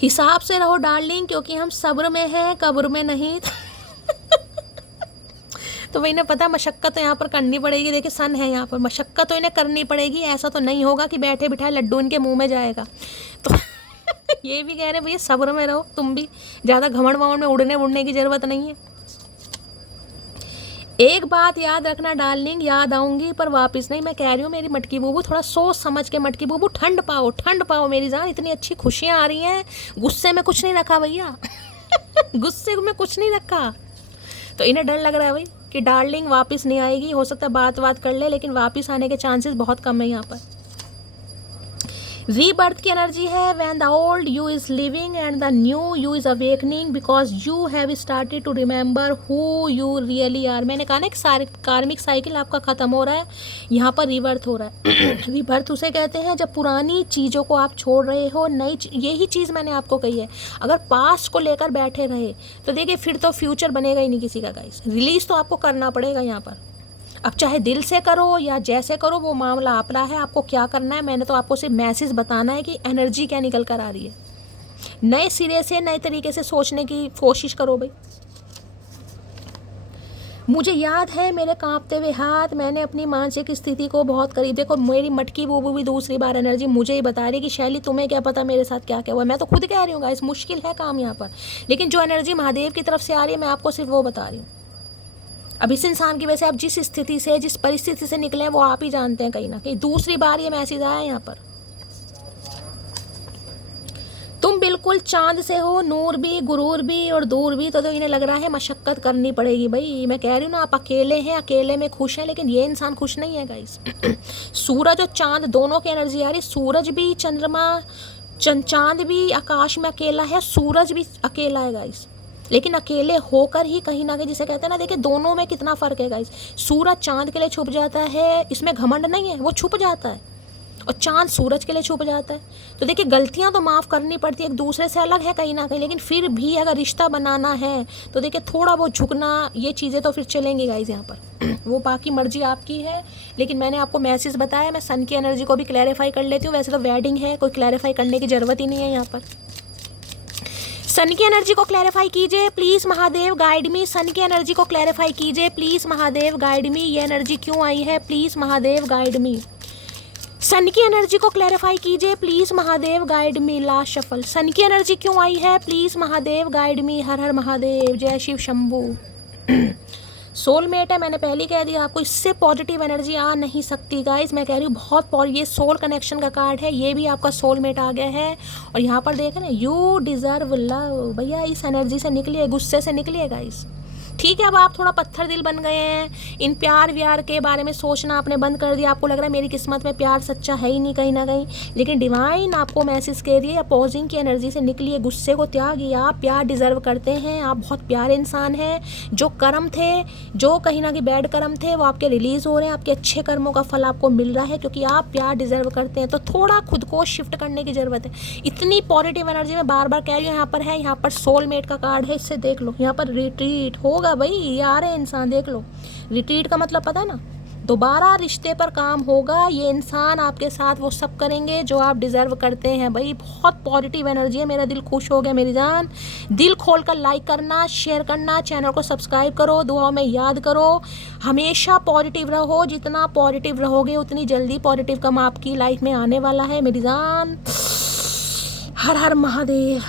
हिसाब से रहो डार्लिंग, क्योंकि हम सब्र में हैं, कब्र में नहीं। तो वही ना पता, मशक्क़त तो यहाँ पर करनी पड़ेगी। देखिए सन है यहाँ पर, मशक्क़त तो इन्हें करनी पड़ेगी। ऐसा तो नहीं होगा कि बैठे बिठाए लड्डू इनके मुंह में जाएगा। तो ये भी कह रहे भैया सब्र में रहो, तुम भी ज़्यादा घमंड वमंड में उड़ने उड़ने की ज़रूरत नहीं है। एक बात याद रखना डार्लिंग, याद आऊँगी पर वापस नहीं। मैं कह रही हूँ मेरी मटकी बूबू, थोड़ा सोच समझ के मटकी बूबू, ठंड पाओ मेरी जान। इतनी अच्छी खुशियाँ आ रही हैं, गुस्से में कुछ नहीं रखा भैया। गुस्से में कुछ नहीं रखा। तो इन्हें डर लग रहा है भाई कि डार्लिंग वापस नहीं आएगी। हो सकता है बात कर ले, लेकिन वापस आने के चांसेस बहुत कम है यहाँ पर। रीबर्थ की एनर्जी है। When the old you is living and the new you is awakening, because you have started to remember who you really are. मैंने कहा ना एक सारे कार्मिक साइकिल आपका खत्म हो रहा है, यहाँ पर रीबर्थ हो रहा है। रीबर्थ उसे कहते हैं जब पुरानी चीज़ों को आप छोड़ रहे हो, नई यही चीज़ मैंने आपको कही है। अगर पास्ट को लेकर बैठे रहे तो देखिए फिर तो फ्यूचर बनेगा ही नहीं किसी का गाइस। रिलीज तो आपको करना पड़ेगा यहाँ पर। अब चाहे दिल से करो या जैसे करो, वो मामला आप रहा है, आपको क्या करना है। मैंने तो आपको सिर्फ मैसेज बताना है कि एनर्जी क्या निकल कर आ रही है। नए सिरे से, नए तरीके से सोचने की कोशिश करो भाई। मुझे याद है मेरे कांपते हुए हाथ, मैंने अपनी मानसिक स्थिति को बहुत करीब। देखो मेरी मटकी बूबू भी दूसरी बार एनर्जी मुझे ही बता रही है कि शैली तुम्हें क्या पता मेरे साथ क्या क्या हुआ। मैं तो खुद कह रही हूँ गाइस, मुश्किल है काम यहाँ पर, लेकिन जो एनर्जी महादेव की तरफ से आ रही है मैं आपको सिर्फ वो बता रही हूँ। अब इस इंसान की वजह से आप जिस स्थिति से, जिस परिस्थिति से निकले हैं वो आप ही जानते हैं। कहीं ना कहीं दूसरी बार ये मैसेज आया यहाँ पर। तुम बिल्कुल चांद से हो, नूर भी, गुरूर भी और दूर भी। तो इन्हें लग रहा है मशक्क़त करनी पड़ेगी भाई। मैं कह रही हूँ ना, आप अकेले हैं, अकेले में खुश हैं, लेकिन ये इंसान खुश नहीं है गाइस। सूरज और चांद दोनों की एनर्जी आ रही। सूरज भी, चंद्रमा, चांद भी आकाश में अकेला है, सूरज भी अकेला है गाइस। लेकिन अकेले होकर ही कहीं ना कहीं, जिसे कहते हैं ना, देखिए दोनों में कितना फ़र्क है गाइस। सूरज चांद के लिए छुप जाता है, इसमें घमंड नहीं है, वो छुप जाता है, और चांद सूरज के लिए छुप जाता है। तो देखिए गलतियां तो माफ़ करनी पड़ती है, एक दूसरे से अलग है कहीं ना कहीं, लेकिन फिर भी अगर रिश्ता बनाना है तो देखिए थोड़ा बहुत झुकना, ये चीज़ें तो फिर चलेंगी गाइस यहाँ पर। वो बाकी मर्जी आपकी है, लेकिन मैंने आपको मैसेज बताया। मैं सन की एनर्जी को भी क्लैरिफाई कर लेती हूँ। वैसे तो वेडिंग है, कोई क्लैरिफाई करने की ज़रूरत ही नहीं है यहाँ पर। सन की एनर्जी को क्लैरिफाई कीजिए please Mahadev, guide me. Sun की एनर्जी को क्लैरिफाई कीजिए प्लीज़ महादेव, गाइड मी। ये एनर्जी क्यों आई है, please Mahadev guide me. Sun की एनर्जी को क्लैरिफाई कीजिए please Mahadev, guide me. Last shuffle. Sun की एनर्जी क्यों आई है, प्लीज़ महादेव गाइड मी। हर हर महादेव, जय शिव शंभू। सोलमेट है, मैंने पहले कह दिया आपको, इससे पॉजिटिव एनर्जी आ नहीं सकती गाइस। मैं कह रही हूँ बहुत ये सोल कनेक्शन का कार्ड है, ये भी आपका सोलमेट आ गया है। और यहाँ पर देखें ना, यू डिज़र्व लव। भैया इस एनर्जी से निकलिए, गुस्से से निकलिए गाइस। ठीक है, अब आप थोड़ा पत्थर दिल बन गए हैं, इन प्यार व्यार के बारे में सोचना आपने बंद कर दिया। आपको लग रहा है मेरी किस्मत में प्यार सच्चा है ही नहीं कहीं ना कहीं, लेकिन डिवाइन आपको मैसेज कह रही है अपोजिंग की एनर्जी से निकलिए, गुस्से को त्यागिए। आप प्यार डिजर्व करते हैं, आप बहुत प्यारे इंसान हैं। जो कर्म थे, जो कहीं ना कहीं बैड कर्म थे, वो आपके रिलीज़ हो रहे हैं, आपके अच्छे कर्मों का फल आपको मिल रहा है, क्योंकि आप प्यार डिजर्व करते हैं। तो थोड़ा खुद को शिफ्ट करने की ज़रूरत है। इतनी पॉजिटिव एनर्जी में बार बार कह रही हूँ, यहाँ पर है, यहाँ पर सोलमेट का कार्ड है, इससे देख लो। यहाँ पर रिट्रीट होगा भाई, ये आ रहे इंसान, देख लो। रिट्रीट का मतलब पता है ना, दोबारा रिश्ते पर काम होगा। ये इंसान आपके साथ वो सब करेंगे जो आप डिजर्व करते हैं। भाई बहुत पॉजिटिव एनर्जी है, मेरा दिल खुश हो गया मेरी जान। दिल खोल कर लाइक करना, शेयर करना, चैनल को सब्सक्राइब करो, दुआओं में याद करो। हमेशा पॉजिटिव रहो, जितना पॉजिटिव रहोगे उतनी जल्दी पॉजिटिव कम आपकी लाइफ में आने वाला है मेरी जान। हर हर महादेव।